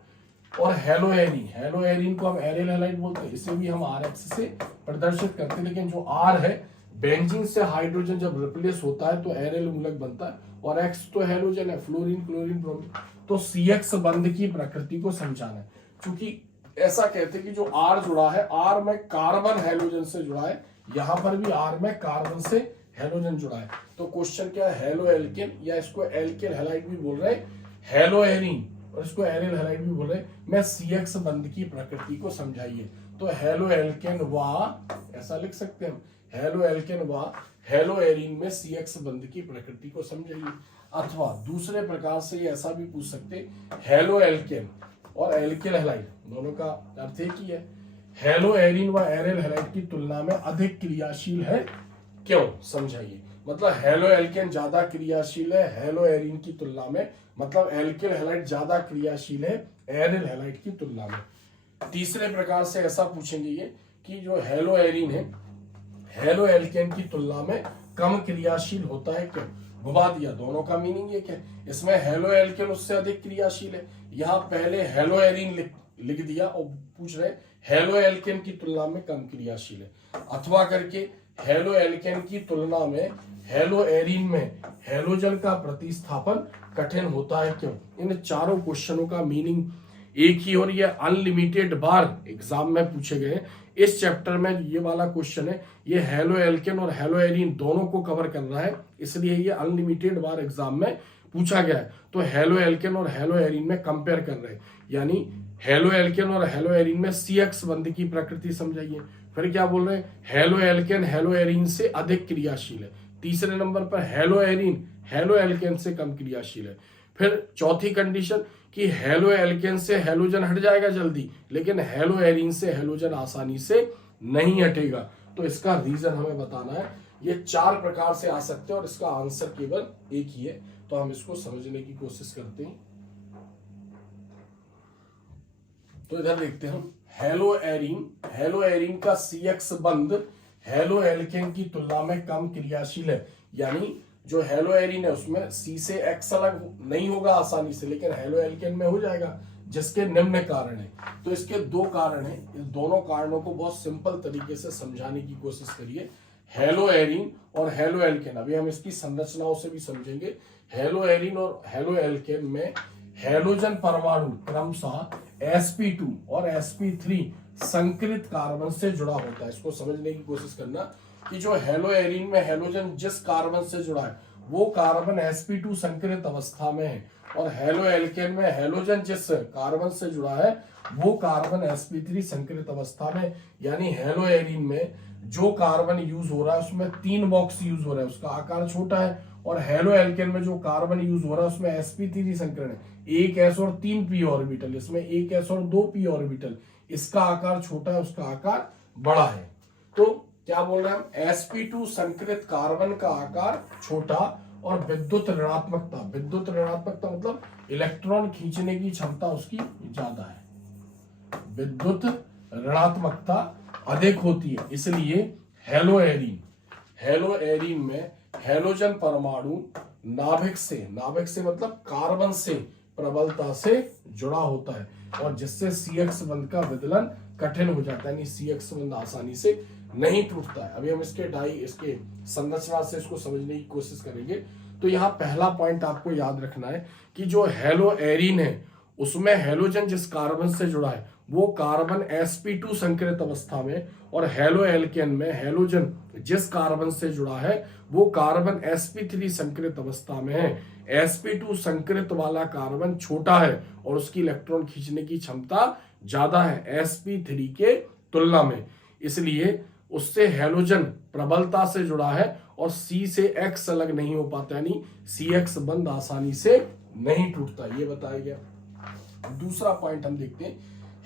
और हेलोएरिन, हेलोएरिन को हम एरियल हैलाइड बोलते हैं, इसे भी हम RX से प्रदर्शित करते हैं। लेकिन जो R है, बेंजीन से हाइड्रोजन जब रिप्लेस होता है तो एरियल मूलक बनता है, और X तो हेलोजन है, फ्लोरीन, क्लोरीन, ब्रोमीन। तो CX बंध की प्रकृति को समझाना है, क्योंकि ऐसा कहते हैं कि जो R जुड़ा है, R में कार्बन हेलोजन से जुड़ा है, यहां पर भी R में कार्बन से हेलोजन जुड़ा है। तो क्वेश्चन क्या है, हेलो एल्केन, या इसको एल्किल हैलाइड भी बोल रहे हैं, हेलोएरिन, और इसको एरियल हैलाइड भी बोल रहे हैं। मैं CX बंध की प्रकृति को समझाइए। तो हेलो एल्केन वा, ऐसा लिख सकते हैं, हेलो एल्केन वा हेलोएरिन में CX बंध की प्रकृति को समझाइए। अथवा दूसरे प्रकार से ये ऐसा भी पूछ सकते, हेलो एल्केन और एल्किल हैलाइड दोनों का अर्थ एक ही है। हेलोएरिन व एरियल हैलाइड की तुलना में अधिक क्रियाशील है, क्यों, समझाइए। मतलब हेलो एल्केन ज्यादा क्रियाशील है हेलोएरिन की तुलना में, मतलब एल्किल हैलाइड ज्यादा क्रियाशील है एरियल हैलाइड की तुलना में। तीसरे प्रकार से ऐसा पूछेंगे ये कि जो हेलोएरिन है हेलो एल्केन की तुलना में कम क्रियाशील होता है, क्यों, घुमा दिया। दोनों का मीनिंग ये क्या, इसमें हेलो एल्केन उससे अधिक क्रियाशील है, यहाँ पहले हेलोएरिन लिख दिया और पूछ रहे हेलो एल्केन की तुलना में कम क्रियाशील है। अथवा करके हेलो एल्केन की तुलना में हेलो एरीन में हेलोजन का प्रतिस्थापन कठिन होता है क्यों? इन चारों क्वेश्चनों का मीनिंग एक ही और ये अनलिमिटेड बार एग्जाम में पूछे गए। इस चैप्टर में ये वाला क्वेश्चन है, ये हेलो एल्केन और हेलो एरीन दोनों को कवर कर रहा है, इसलिए ये अनलिमिटेड बार एग्जाम में पूछा गया है। तो हेलो एल्केन और हेलो एरीन में कंपेयर कर रहे हैं, यानी हेलो एल्केन और हेलो एरीन में CX बंध की प्रकृति समझाइए। फिर क्या बोल रहे हैं, हेलो एल्केन हेलो एरीन से अधिक क्रियाशील है। तीसरे नंबर पर हेलो एरीन हेलो एल्केन से कम क्रियाशील है। फिर चौथी कंडीशन कि हेलो एल्केन से हेलोजन हट जाएगा जल्दी, लेकिन हेलो एरीन से हेलोजन आसानी से नहीं हटेगा। तो इसका रीजन हमें बताना है। ये 4 प्रकार से आ सकते हैं और इसका आंसर केवल एक ही है, तो हम इसको समझने की कोशिश करते हैं। तो इधर देखते हैं हम, हेलो एरीन का CX बंध हेलो एल्केन की तुलना में कम क्रियाशील है, यानी जो हेलो एरीन है उसमें C से X अलग नहीं होगा आसानी से, लेकिन हेलो एल्केन में हो जाएगा, जिसके निम्न कारण है। तो इसके 2 कारण हैं, इन दोनों कारणों को बहुत सिंपल तरीके से समझाने की कोशिश करिए। हेलो एरीन और हेलो एल्केन, अभी हम इसकी संरचनाओं से भी समझेंगे। हेलो एरीन और हेलो एल्केन में हेलोजन परमाणु क्रमशः sp2 और sp3 संकरित कार्बन से जुड़ा होता है। इसको समझने की कोशिश करना कि जो हेलो एरीन में हेलोजन जिस कार्बन से जुड़ा है वो कार्बन sp2 संकरित अवस्था में है, और हेलो एल्केन में हेलोजन जिस कार्बन से जुड़ा है वो कार्बन sp3 संकरित अवस्था में। यानी हेलो एरीन में जो कार्बन यूज हो रहा है उसमें 3 बॉक्स यूज हो रहा है, उसका आकार छोटा है, और हेलो एल्केन में जो कार्बन यूज हो रहा है उसमें sp3 संकरण है, 1 s और 3 p ऑर्बिटल, इसमें 1 s और 2 p ऑर्बिटल, इसका आकार छोटा है, उसका आकार बड़ा है। तो क्या बोल रहे हैं हम, sp2 संकरित कार्बन का आकार छोटा और विद्युत ऋणात्मकता मतलब इलेक्ट्रॉन खींचने की क्षमता उसकी ज्यादा है, विद्युत ऋणात्मकता अधिक होती है, इसलिए हेलो एरीन में हेलोजन परमाणु नाभिक से मतलब कार्बन से प्रबलता से जुड़ा होता है, और जिससे CX बंध का विदलन कठिन हो जाता है, यानी CX बंध आसानी से नहीं टूटता है। अभी हम इसके संरचना से इसको समझने की कोशिश करेंगे। तो यहाँ पहला पॉइंट आपको याद रखना है कि जो हेलो एरीन है उसमें हेलोजन जिस कार्बन से जुड़ा है वो कार्बन sp2 संकरित अवस्था में, और हेलो एल्केन में हेलोजन जिस कार्बन से जुड़ा है वो कार्बन sp3 संकरित अवस्था में है। sp2 संकरित वाला कार्बन छोटा है और उसकी इलेक्ट्रॉन खींचने की क्षमता ज्यादा है sp3 के तुलना में, इसलिए उससे हेलोजन प्रबलता से जुड़ा है और C से X अलग नहीं हो पाता, यानी CX बंध आसानी से नहीं टूटता, ये बताया गया। दूसरा पॉइंट हम देखते हैं,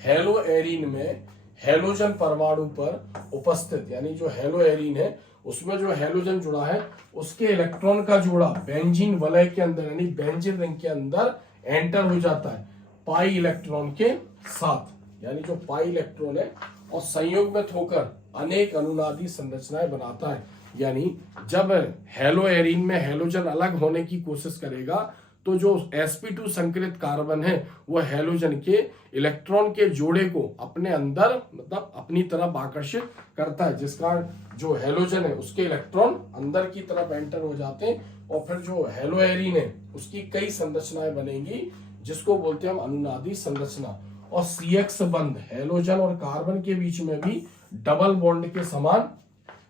हेलो एरीन में हेलोजन परमाणु पर उपस्थित, यानी जो हेलो एरीन है उसमें जो हेलोजन जुड़ा है उसके इलेक्ट्रॉन का जोड़ा बेंजीन वलय के अंदर, यानी बेंजीन रिंग के अंदर एंटर हो जाता है पाई इलेक्ट्रॉन के साथ, यानी जो पाई इलेक्ट्रॉन है, और संयुग्मित होकर अनेक अनुनादी संरचनाएं बनाता है। यानी जब हेलो एरीन में हेलोजन अलग होने की कोशिश करेगा तो जो sp2 संकरित कार्बन है वो हेलोजन के इलेक्ट्रॉन के जोड़े को अपने अंदर मतलब अपनी तरफ आकर्षित करता है, जिसका जो हेलोजन है उसके इलेक्ट्रॉन अंदर की तरफ एंटर हो जाते हैं, और फिर जो हेलो एरीन है उसकी कई संरचनाएं बनेंगी जिसको बोलते हैं हम अनुनादी संरचना। और CX बंध हेलोजन और कार्बन के बीच में भी डबल बॉन्ड के समान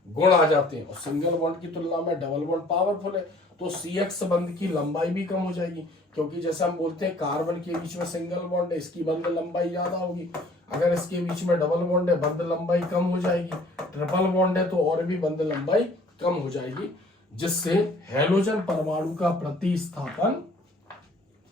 गुण आ जाते हैं, और सिंगल बॉन्ड की तुलना में डबल बॉन्ड पावरफुल है, तो CX बंध की लंबाई भी कम हो जाएगी, क्योंकि जैसे हम बोलते हैं कार्बन के बीच में सिंगल बॉन्ड है, इसकी बंध लंबाई ज्यादा होगी, अगर इसके बीच में डबल बॉन्ड है बंध लंबाई कम हो जाएगी, ट्रिपल बॉन्ड है तो और भी बंध लंबाई कम हो जाएगी, जिससे हेलोजन परमाणु का प्रतिस्थापन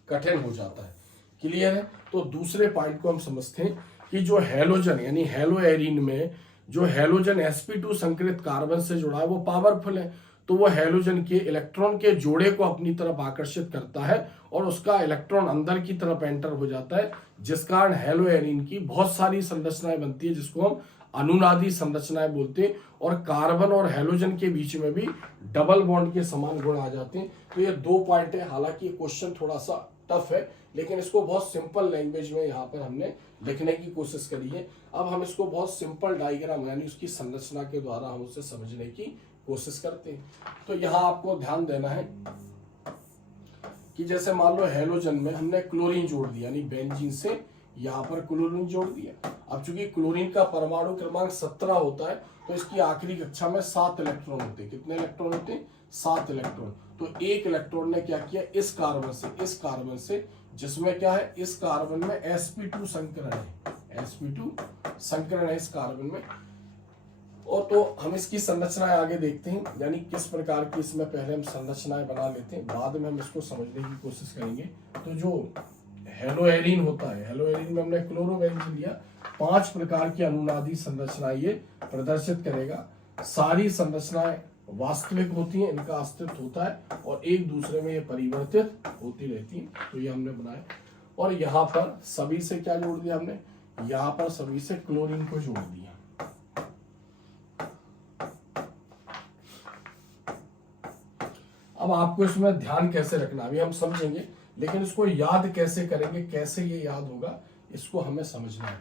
कठिन हो जाता है। क्लियर है? तो दूसरे पॉइंट को हम समझते हैं कि जो हेलोजन यानी हेलो एरीन में जो हेलोजन sp2 संकरित कार्बन से जुड़ा है वो पावरफुल है, तो वो हेलोजन के इलेक्ट्रॉन के जोड़े को अपनी तरफ आकर्षित करता है और उसका इलेक्ट्रॉन अंदर की तरफ एंटर हो जाता है, जिस कारण हेलो एरीन की बहुत सारी संरचनाएं बनती है जिसको हम अनुनादी संरचनाएं बोलते हैं, और कार्बन और हेलोजन के बीच में भी डबल बॉन्ड के समान गुण आ जाते हैं। तो ये 2 पॉइंट है, हालांकि क्वेश्चन थोड़ा सा टफ है लेकिन इसको बहुत सिंपल लैंग्वेज में यहाँ पर हमने लिखने की कोशिश करी है। अब हम इसको बहुत सिंपल डायग्राम यानी उसकी संरचना के द्वारा हम उसे समझने की कोशिश करते हैं। तो यहाँ आपको ध्यान देना है कि जैसे मान लो हैलोजन में हमने क्लोरीन जोड़ दिया, यानी बेंजीन से यहाँ पर क्लोरीन जोड़ दिया। अब चूंकि क्लोरीन का परमाणु क्रमांक 17 होता है, तो इसकी आखिरी कक्षा में 7 इलेक्ट्रॉन होते हैं। कितने इलेक्ट्रॉन होते हैं? 7 इलेक्ट्रॉन। तो एक इलेक्ट्रॉन ने क्या किया, इस कार्बन से जिसमें क्या है, इस कार्बन में sp2 संकरण है, sp2 संकरण है इस कार्बन में। और तो हम इसकी संरचनाएं आगे देखते हैं, यानी किस प्रकार की इसमें पहले हम संरचनाएं बना लेते हैं, बाद में हम इसको समझने की कोशिश करेंगे। तो जो हेलोएरिन होता है, हेलोएरिन में हमने क्लोरोबेंजीन लिया, 5 प्रकार की अनुनादी संरचनाएं ये प्रदर्शित करेगा। सारी संरचनाएं वास्तविक होती हैं, इनका अस्तित्व होता है और एक दूसरे में ये परिवर्तित होती रहती हैं। तो ये हमने बनाया और यहाँ पर सभी से क्या जोड़ दिया हमने, यहाँ पर सभी से क्लोरीन को जोड़ दिया। अब आपको इसमें ध्यान कैसे रखना अभी हम समझेंगे, लेकिन इसको याद कैसे करेंगे, कैसे ये याद होगा, इसको हमें समझना है।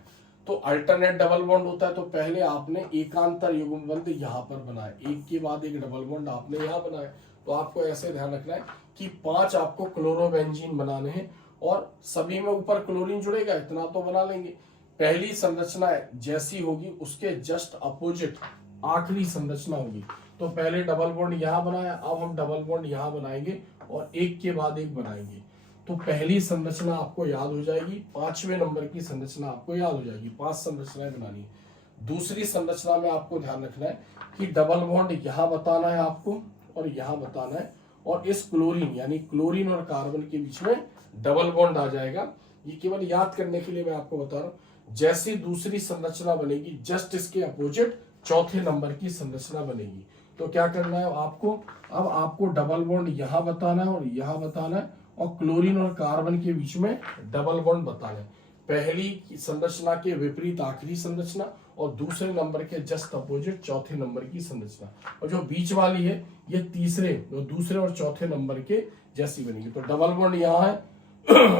तो अल्टरनेट डबल बॉन्ड होता है, तो पहले आपने एकांतर युग्म बंध यहाँ पर बनाया, एक के बाद एक डबल बॉन्ड आपने यहाँ बनाया। तो आपको ऐसे ध्यान रखना है कि 5 आपको क्लोरोबेंजीन बनाने हैं और सभी में ऊपर क्लोरीन जुड़ेगा, इतना तो बना लेंगे। पहली संरचना जैसी होगी उसके जस्ट अपोजिट आखिरी संरचना होगी। तो पहले डबल बॉन्ड यहाँ बनाया, अब हम डबल बॉन्ड यहाँ बनाएंगे और एक के बाद एक बनाएंगे। तो पहली संरचना आपको याद हो जाएगी, 5वें नंबर की संरचना आपको याद हो जाएगी। 5 संरचनाएं बनानी है। दूसरी संरचना में आपको ध्यान रखना है कि डबल बॉन्ड यहाँ बताना है आपको और यहाँ बताना है, और इस क्लोरीन यानी क्लोरीन और कार्बन के बीच में डबल बॉन्ड आ जाएगा। ये केवल याद करने के लिए मैं आपको बता रहा हूँ। जैसी दूसरी संरचना बनेगी, जस्ट इसके अपोजिट चौथे नंबर की संरचना बनेगी। तो क्या करना है आपको, अब आपको डबल बॉन्ड यहाँ बताना है और यहाँ बताना है, और क्लोरीन और कार्बन के बीच में डबल बॉन्ड बताना है। पहली संरचना के विपरीत आखिरी संरचना और दूसरे नंबर के जस्ट अपोजिट चौथे नंबर की संरचना, और जो बीच वाली है ये दूसरे और चौथे नंबर के जैसी बनेगी। तो डबल बॉन्ड यहाँ है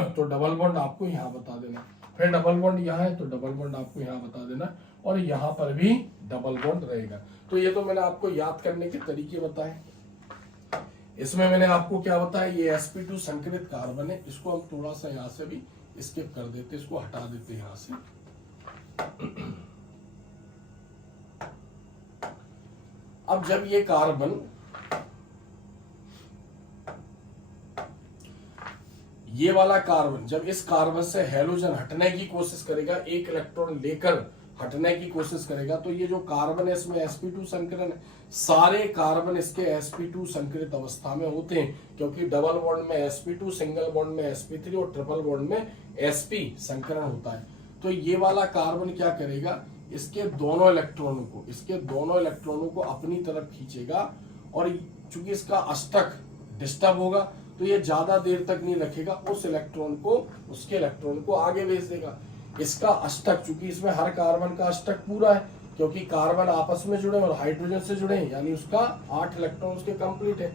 तो डबल बॉन्ड आपको यहाँ बता देना, फिर डबल बॉन्ड यहाँ है तो डबल बॉन्ड आपको यहाँ बता देना, और यहाँ पर भी डबल बॉन्ड रहेगा। तो ये तो मैंने आपको याद करने के तरीके बताए। इसमें मैंने आपको क्या बताया, ये sp2 संकरित कार्बन है, इसको हम थोड़ा सा यहाँ से भी स्किप कर देते, इसको हटा देते यहाँ से। अब जब ये कार्बन ये वाला कार्बन जब इस कार्बन से हैलोजन हटने की कोशिश करेगा, एक इलेक्ट्रॉन लेकर हटने की कोशिश करेगा, तो ये जो कार्बन है इसमें sp2 संकरण है। सारे कार्बन इसके sp2 संकरित अवस्था में होते हैं, क्योंकि डबल बॉन्ड में sp2, सिंगल बॉन्ड में sp3 और ट्रिपल बॉन्ड में sp संकरण होता है। तो ये वाला कार्बन क्या करेगा, इसके दोनों इलेक्ट्रॉनों को अपनी तरफ खींचेगा, और चूंकि इसका अष्टक डिस्टर्ब होगा तो ये ज्यादा देर तक नहीं रखेगा, उसके इलेक्ट्रॉन को आगे भेज देगा। इसका अष्टक, चूंकि इसमें हर कार्बन का अष्टक पूरा है, क्योंकि कार्बन आपस में जुड़े और हाइड्रोजन से जुड़े हैं, यानी उसका 8 इलेक्ट्रॉन उसके कंप्लीट है।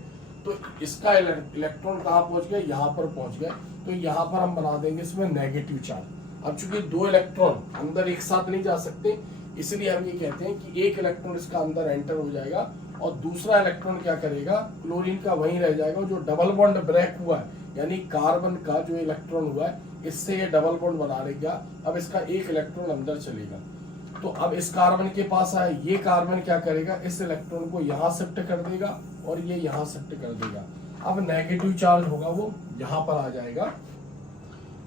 तो इसका इलेक्ट्रॉन कहाँ पहुंच गया, यहाँ पर पहुंच गया। तो यहाँ पर हम बना देंगे इसमें नेगेटिव चार्ज। अब चूंकि 2 इलेक्ट्रॉन अंदर एक साथ नहीं जा सकते, इसलिए हम ये कहते हैं कि एक इलेक्ट्रॉन इसका अंदर एंटर हो जाएगा और दूसरा इलेक्ट्रॉन क्या करेगा, क्लोरीन का वहीं रह जाएगा। जो डबल बॉन्ड ब्रेक हुआ है, यानी कार्बन का जो इलेक्ट्रॉन हुआ है, इससे ये डबल बॉन्ड बना लेगा। अब इसका एक इलेक्ट्रॉन अंदर चलेगा, तो अब इस कार्बन के पास आया, ये कार्बन क्या करेगा, इस इलेक्ट्रॉन को यहाँ शिफ्ट कर देगा और ये यहाँ शिफ्ट कर देगा। अब नेगेटिव चार्ज होगा वो यहाँ पर आ जाएगा,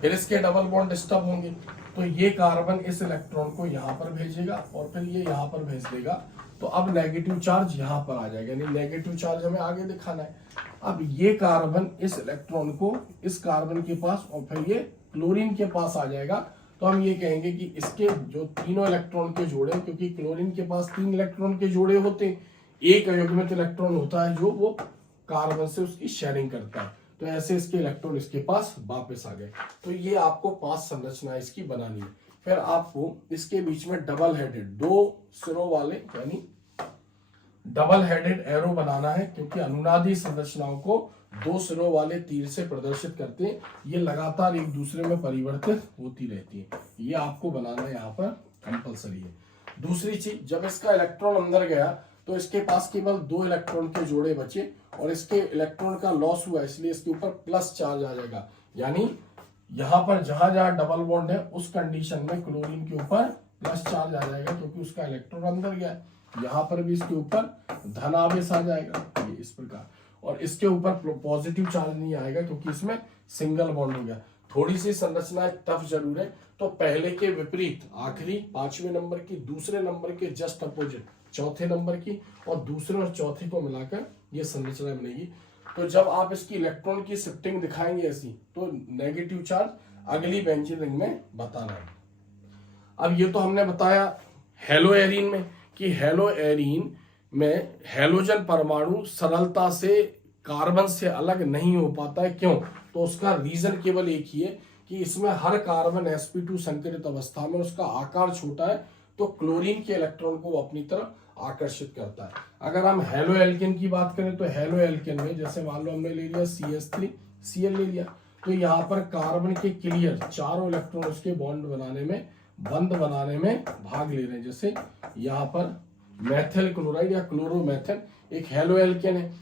फिर इसके डबल बॉन्ड डिस्टर्ब होंगे, तो ये कार्बन इस इलेक्ट्रॉन को यहाँ पर भेजेगा और फिर ये यहाँ पर भेज देगा। तो अब नेगेटिव चार्ज यहाँ पर आ जाएगा, यानी नेगेटिव चार्ज हमें आगे दिखाना है। अब ये कार्बन इस इलेक्ट्रॉन को इस कार्बन के पास और फिर ये क्लोरीन के पास आ जाएगा। तो हम ये कहेंगे कि इसके जो तीनों इलेक्ट्रॉन के जोड़े, क्योंकि क्लोरीन के पास 3 इलेक्ट्रॉन के जोड़े होते हैं, एक अयुग्मित इलेक्ट्रॉन होता है जो वो कार्बन से उसकी शेयरिंग करता है, तो ऐसे इसके इलेक्ट्रॉन इसके पास वापस आ गए। तो ये आपको 5 संरचना इसकी बनानी है। फिर आपको इसके बीच में डबल हेडेड 2 सिरों वाले यानी डबल हेडेड एरो बनाना है, क्योंकि अनुनादी संरचनाओं को दो सिरों वाले तीर से प्रदर्शित करते हैं। ये लगातार एक दूसरे में परिवर्तित होती रहती है। ये आपको बनाना यहाँ पर कंपलसरी है। दूसरी चीज, जब इसका इलेक्ट्रॉन अंदर गया तो इसके पास केवल 2 इलेक्ट्रॉन के जोड़े बचे और इसके इलेक्ट्रॉन का लॉस हुआ, इसलिए इसके ऊपर प्लस चार्ज आ जाएगा। यानी यहाँ पर जहां जहां डबल बॉन्ड है उस कंडीशन में क्लोरीन के ऊपर प्लस चार्ज आ जाएगा, क्योंकि उसका इलेक्ट्रॉन अंदर गया। यहाँ पर भी इसके ऊपर धन आवेश आ जाएगा, ये इस प्रकार। और इसके ऊपर पॉजिटिव चार्ज नहीं आएगा क्योंकि इसमें सिंगल बॉन्ड हो गया। थोड़ी सी संरचना टफ जरूर है। तो पहले के विपरीत आखिरी 5वें नंबर की दूसरे नंबर के जस्ट अपोजिट चौथे नंबर की और दूसरे और चौथे को मिलाकर ये संरचना बनेगी। तो जब आप इसकी इलेक्ट्रॉन की शिफ्टिंग दिखाएंगे ऐसी, तो नेगेटिव चार्ज अगली बेंजीन रिंग में बताना है। अब ये तो हमने बताया हेलो एरीन में कि हेलो एरीन में हेलोजन परमाणु सरलता से कार्बन से अलग नहीं हो पाता है। क्यों? तो उसका रीजन केवल एक ही है कि इसमें हर कार्बन sp2 संकरित अवस्था में उसका आकार छोटा है, तो क्लोरीन के इलेक्ट्रॉन को वो अपनी तरफ आकर्षित करता है। अगर हम हेलो एल्केन की बात करें तो हेलो एल्केन में जैसे मान लो हमने ले लिया CH3Cl ले लिया, तो यहाँ पर कार्बन के क्लियर चारों इलेक्ट्रॉन उसके बॉन्ड बनाने में, बंद बनाने में भाग ले रहे हैं। जैसे यहाँ पर मेथिल क्लोराइड या क्लोरोमेथिल एक हेलो एल्केन है,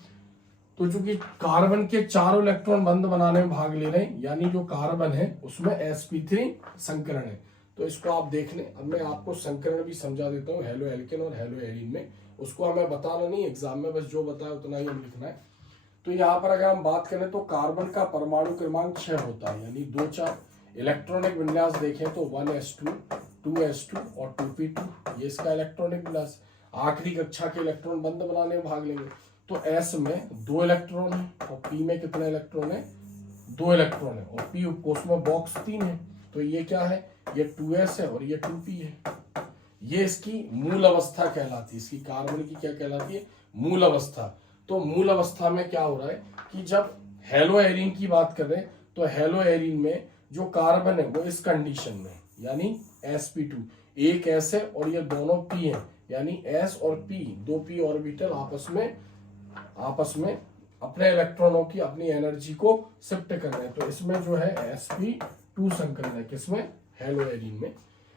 तो चूंकि कार्बन के चारों इलेक्ट्रॉन बंद बनाने में भाग ले रहे हैं, यानी जो कार्बन है उसमें sp3 संकरण है। तो इसको आप देख लें। अब मैं आपको संकरण भी समझा देता हूँ हेलो एल्केन और हेलो एरीन में। उसको हमें बताना नहीं एग्जाम में, बस जो बताया उतना ही हम लिखना है। तो यहाँ पर अगर हम बात करें तो कार्बन का परमाणु क्रमांक 6 होता है, यानी 2 4। इलेक्ट्रॉनिक विन्यास देखें तो 1s2 2s2 और 2p2, ये इसका इलेक्ट्रॉनिक विन्यास। आखिरी कक्षा के इलेक्ट्रॉन बंद बनाने में भाग लेंगे, तो s में 2 इलेक्ट्रॉन है और p में कितने इलेक्ट्रॉन है? 2 इलेक्ट्रॉन है और p उपकोष में बॉक्स 3 है। तो ये क्या है? ये 2s है और ये 2p है। ये इसकी मूल अवस्था कहलाती है। इसकी कार्बन की क्या कहलाती है? मूल अवस्था। तो मूल अवस्था में क्या हो रहा है कि जब हेलो एरीन की बात कर रहे हैं तो हेलो एरीन में जो कार्बन है वो इस कंडीशन में, यानी sp2 एक s है और ये दोनों p है, यानी s और p, 2p ऑर्बिटल आपस में अपने इलेक्ट्रॉनों की अपनी एनर्जी को शिफ्ट कर रहे हैं। तो इसमें जो है sp2 संकरण है। किसमें? हेलो एरीन में।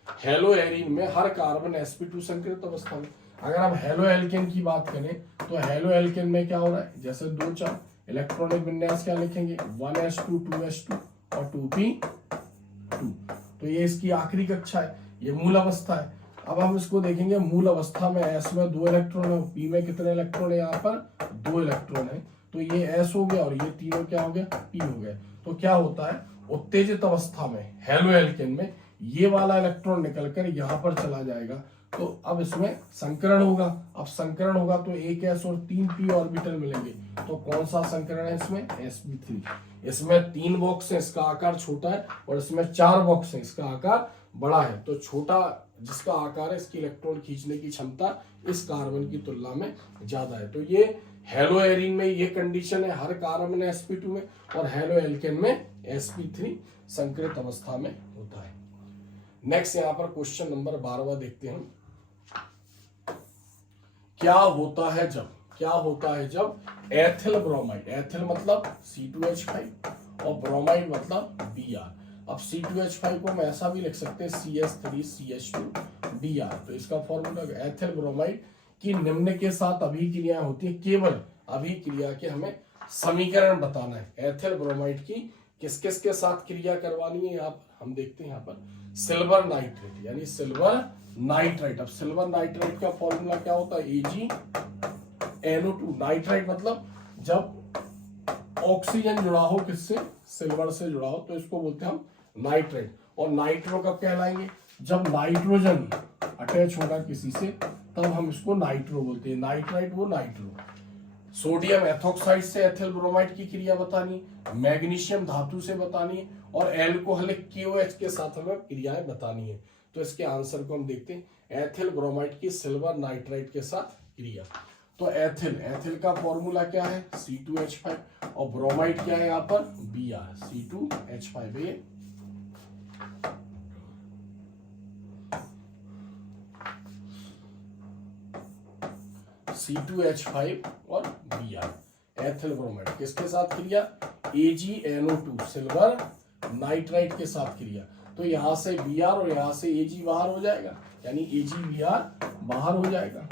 हेलो एरीन में हर कार्बन sp2 संकरित अवस्था में। अगर हम हेलो एल्केन की बात करें तो हेलो एल्केन में क्या हो रहा है? जैसे 2 4 इलेक्ट्रॉनिक विन्यास क्या लिखेंगे? 1s2 2s2 और 2p2। तो ये इसकी आखिरी कक्षा है, ये मूल अवस्था है। अब हम इसको देखेंगे मूल अवस्था में s में 2 इलेक्ट्रॉन है, p में कितने इलेक्ट्रॉन है? यहाँ पर 2 इलेक्ट्रॉन है। तो ये s हो गया और ये तीनों क्या हो गया? p हो गया। तो क्या होता है? उत्तेजित अवस्था में हेलो एल्केन में ये वाला इलेक्ट्रॉन निकलकर यहाँ पर चला जाएगा, तो अब इसमें संकरण होगा। अब संकरण होगा तो एक s और 3 p ऑर्बिटल मिलेंगे। तो कौन सा संकरण है इसमें? sp3। इसमें 3 बॉक्स है, इसका आकार छोटा है, और इसमें 4 बॉक्स है, इसका आकार बड़ा है। तो छोटा जिसका आकार है, इसकी इलेक्ट्रॉन खींचने की क्षमता इस कार्बन की तुलना में ज्यादा है। तो ये हेलो एरीन में ये कंडीशन है, हर कार्बन है sp2 में, और हेलो एल्केन में sp3 संकरित अवस्था में होता है। नेक्स्ट यहाँ पर क्वेश्चन नंबर 12 देखते हैं। क्या होता है जब एथिल ब्रोमाइड, एथिल मतलब C2H5 और ब्रोमाइड मतलब Br। अब C2H5 को हम ऐसा भी लिख सकते हैं CH3CH2Br। तो इसका फॉर्मूला एथिल ब्रोमाइड की निम्न के साथ अभिक्रिया होती है। केवल अभिक्रिया के हमें समीकरण बताना है। एथिल ब्रोमाइड की किस किस के साथ क्रिया करवानी है यहाँ पर हम देखते हैं। यहाँ पर सिल्वर नाइट्रेट, यानी सिल्वर नाइट्राइट। अब सिल्वर नाइट्राइट का फॉर्मूला क्या होता है? AgNO2। नाइट्राइट मतलब जब ऑक्सीजन जुड़ा हो किससे? सिल्वर से जुड़ा हो, तो इसको बोलते हैं हम नाइट्राइट। और नाइट्रो कब कहलाएंगे? जब नाइट्रोजन अटैच होगा किसी से, तब हम इसको नाइट्रो बोलते हैं। नाइट्राइट वो नाइट्रो। सोडियम एथोक्साइड से एथिल ब्रोमाइड की क्रिया बतानी, मैग्नीशियम धातु से बतानी है, और एल्कोहलिक KOH के साथ हमें क्रियाएं बतानी है। तो इसके आंसर को हम देखते हैं। एथिल ब्रोमाइड की सिल्वर नाइट्राइट के साथ क्रिया। तो एथिल का फॉर्मूला क्या है? C2H5, और ब्रोमाइड क्या है यहाँ पर? Br, C2H5। ये C2H5 और Br, एथिल ब्रोमाइड किसके साथ क्रिया, AgNO2 सिल्वर नाइट्राइट के साथ क्रिया। तो यहां से Br और यहां से Ag बाहर हो जाएगा, यानी AgBr बाहर हो जाएगा,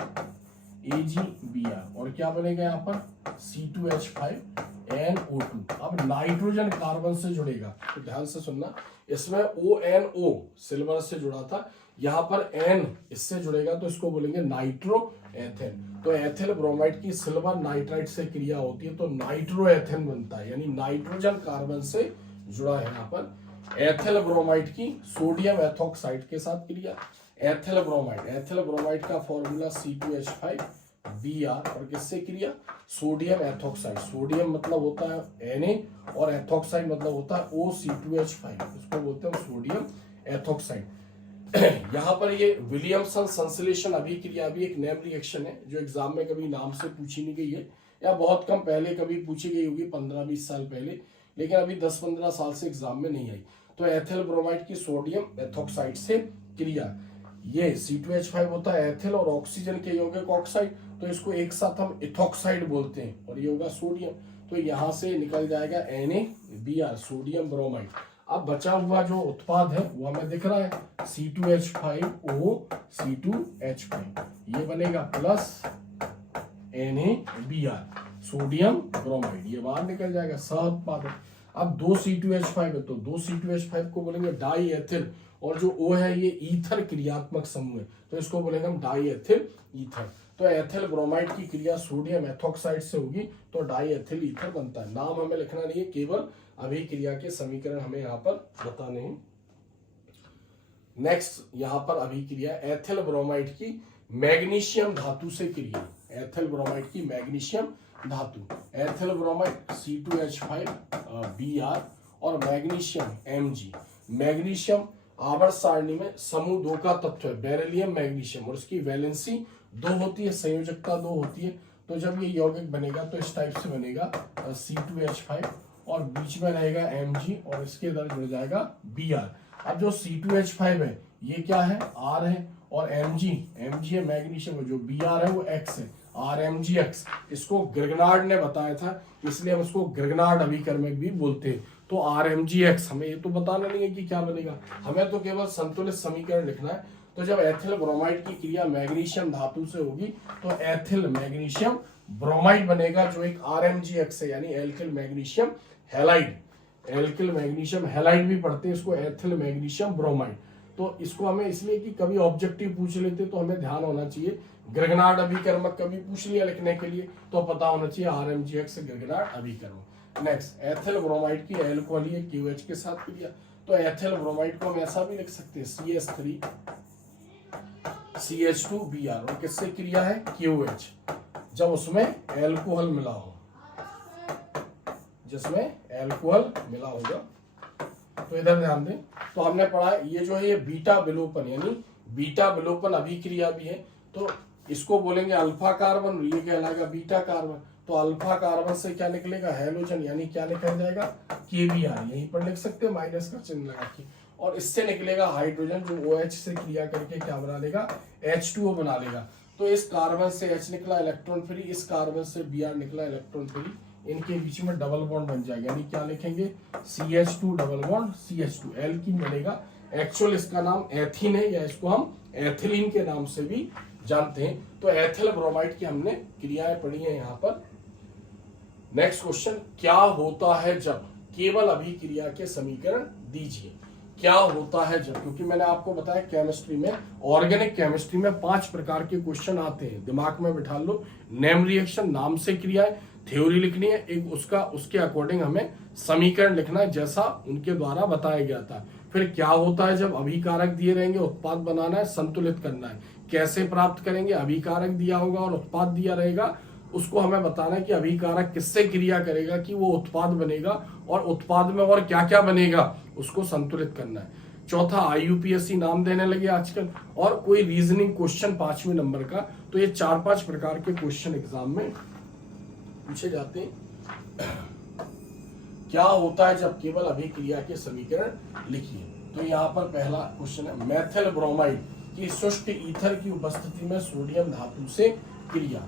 AgBr और क्या बनेगा यहाँ पर C2H5NO2। अब नाइट्रोजन कार्बन से जुड़ेगा, तो ध्यान से सुनना, इसमें ONO सिल्वर से जुड़ा था, यहाँ पर N इससे जुड़ेगा तो इसको बोलेंगे नाइट्रो एथेन। तो एथिल ब्रोमाइड की सिल्वर नाइट्राइट से क्रिया होती है तो नाइट्रो एथेन बनता है, यानी नाइट्रोजन कार्बन से जुड़ा है यहाँ पर। एथिल ब्रोमाइड की सोडियम एथोक्साइड के साथ क्रिया, एथिल ब्रोमाइड का फॉर्मूला C2H5Br और किससे क्रिया, सोडियम एथोक्साइड, सोडियम मतलब होता है Na और एथोक्साइड मतलब होता है OC2H5, इसको बोलते हैं सोडियम एथोक्साइड। यहाँ पर ये विलियमसन संश्लेषण अभिक्रिया भी एक नेम रिएक्शन है जो एग्जाम में कभी नाम से पूछी नहीं गई है, या बहुत कम पहले कभी पूछी गई होगी 15-20 साल पहले, लेकिन अभी 10-15 साल से एग्जाम में नहीं आई। तो एथिल ब्रोमाइड की सोडियम एथोक्साइड से क्रिया, ये C2H5 होता है एथिल और ऑक्सीजन के यौगिक ऑक्साइड, तो इसको एक साथ हम इथोक्साइड बोलते हैं और ये होगा सोडियम, तो यहां से निकल जाएगा NaBr सोडियम ब्रोमाइड। अब बचा हुआ जो उत्पाद है वो हमें दिख रहा है C2H5O C2H5, ये बनेगा प्लस NaBr सोडियम ब्रोमाइड, ये बाहर निकल जाएगा सह उत्पाद। अब 2 C2H5 है तो 2 C2H5 को बोलेंगे डाई एथिल, और जो O है ये ईथर क्रियात्मक समूह है तो इसको बोलेंगे हम डाई एथिल ईथर। तो एथिल ब्रोमाइड की क्रिया सोडियम एथोक्साइड से होगी तो डाई एथिल ईथर बनता है। नाम हमें लिखना नहीं है, केवल अभिक्रिया के समीकरण हमें यहाँ पर बताने हैं। नेक्स्ट यहाँ पर अभिक्रिया एथिल ब्रोमाइड की मैग्नीशियम धातु से क्रिया, एथिल ब्रोमाइड की मैग्नीशियम धातु, एथिल ब्रोमाइड C2H5Br और मैग्नीशियम Mg। मैग्नीशियम आवर्त सारणी में समूह 2 का तत्व है, बेरिलियम मैग्नीशियम, और उसकी वैलेंसी 2 होती है, संयोजकता 2 होती है। तो जब ये यौगिक बनेगा तो इस टाइप से बनेगा C2H5 और बीच में रहेगा Mg और इसके इधर जुड़ जाएगा Br। अब जो C2H5 है ये क्या है, R है, और Mg है मैग्नीशियम, जो Br है वो X है, RMgX। इसको ग्रिगनार्ड ने बताया था, इसलिए हम इसको ग्रिगनार्ड अभिकर्मक भी बोलते हैं। तो RMgX, हमें ये तो बताना नहीं है कि क्या बनेगा, हमें तो केवल संतुलित समीकरण लिखना है। तो जब एथिल ब्रोमाइड की क्रिया मैग्नीशियम धातु से होगी तो एथिल मैग्नीशियम ब्रोमाइड बनेगा, जो एक RMgX है, यानी alkyl magnesium halide. Alkyl magnesium halide भी पढ़ते हैं इसको, एथिल मैग्नीशियम ब्रोमाइड। तो इसको हमें इसलिए कि कभी ऑब्जेक्टिव पूछ लेते तो हमें ध्यान होना चाहिए, ग्रिगनार्ड अभिकर्मक कभी पूछ लिया लिखने के लिए तो पता होना चाहिए RMgX ग्रिगनार्ड अभिकर्मक। नेक्स्ट एथिल ब्रोमाइड की अल्कोहल है QH के साथ क्रिया, तो एथिल ब्रोमाइड को हम ऐसा भी लिख सकते हैं CH3CH2Br, और किससे क्रिया है QH, जब उसमें अल्कोहल मिला हो, जिसमें अल्कोहल मिला होगा। तो इधर ध्यान दें, तो हमने पढ़ा ये जो है ये बीटा विलोपन, यानी बीटा विलोपन अभिक्रिया भी है, तो इसको बोलेंगे अल्फा कार्बन, ये कहलाएगा बीटा कार्बन। तो अल्फा कार्बन से क्या निकलेगा, हैलोजन, यानी क्या निकल जाएगा KBr, यहीं पर लिख सकते हैं माइनस का चिन्ह लगा के, और इससे निकलेगा हाइड्रोजन, जो OH से क्रिया करके क्या बना लेगा, H2O बना लेगा। तो इस कार्बन से H निकला इलेक्ट्रॉन फ्री, इस कार्बन से Br निकला इलेक्ट्रॉन फ्री, इनके बीच में डबल बॉन्ड बन जाएगा, यानी क्या लिखेंगे CH2 double bond CH2, alkene बनेगा। एक्चुअल इसका नाम एथीन है, या इसको हम एथिलीन के नाम से भी जानते हैं। तो एथिल ब्रोमाइड की हमने क्रियाएं पढ़ी है यहाँ पर। नेक्स्ट क्वेश्चन, क्या होता है जब, केवल अभिक्रिया के समीकरण दीजिए। क्या होता है जब, क्योंकि मैंने आपको बताया केमिस्ट्री में, ऑर्गेनिक केमिस्ट्री में 5 प्रकार के क्वेश्चन आते हैं, दिमाग में बिठा लो। नेम रिएक्शन, नाम से क्रिया है, थ्योरी लिखनी है एक, उसके अकॉर्डिंग हमें समीकरण लिखना है जैसा उनके द्वारा बताया गया था। फिर क्या होता है जब, अभिकारक दिए रहेंगे, उत्पाद बनाना है, संतुलित करना है, कैसे प्राप्त करेंगे, अभिकारक दिया होगा और उत्पाद दिया रहेगा, उसको हमें बताना है कि अभिकारक किससे क्रिया करेगा कि वो उत्पाद बनेगा, और उत्पाद में और क्या क्या बनेगा उसको संतुलित करना है। चौथा, IUPAC नाम देने लगे आजकल, और कोई रीजनिंग क्वेश्चन 5वें नंबर का। तो ये 4-5 प्रकार के क्वेश्चन एग्जाम में पूछे जाते हैं। क्या होता है जब, केवल अभिक्रिया के समीकरण लिखिए। तो यहाँ पर पहला क्वेश्चन है, मेथिल ब्रोमाइड की शुष्क ईथर की उपस्थिति में सोडियम धातु से क्रिया।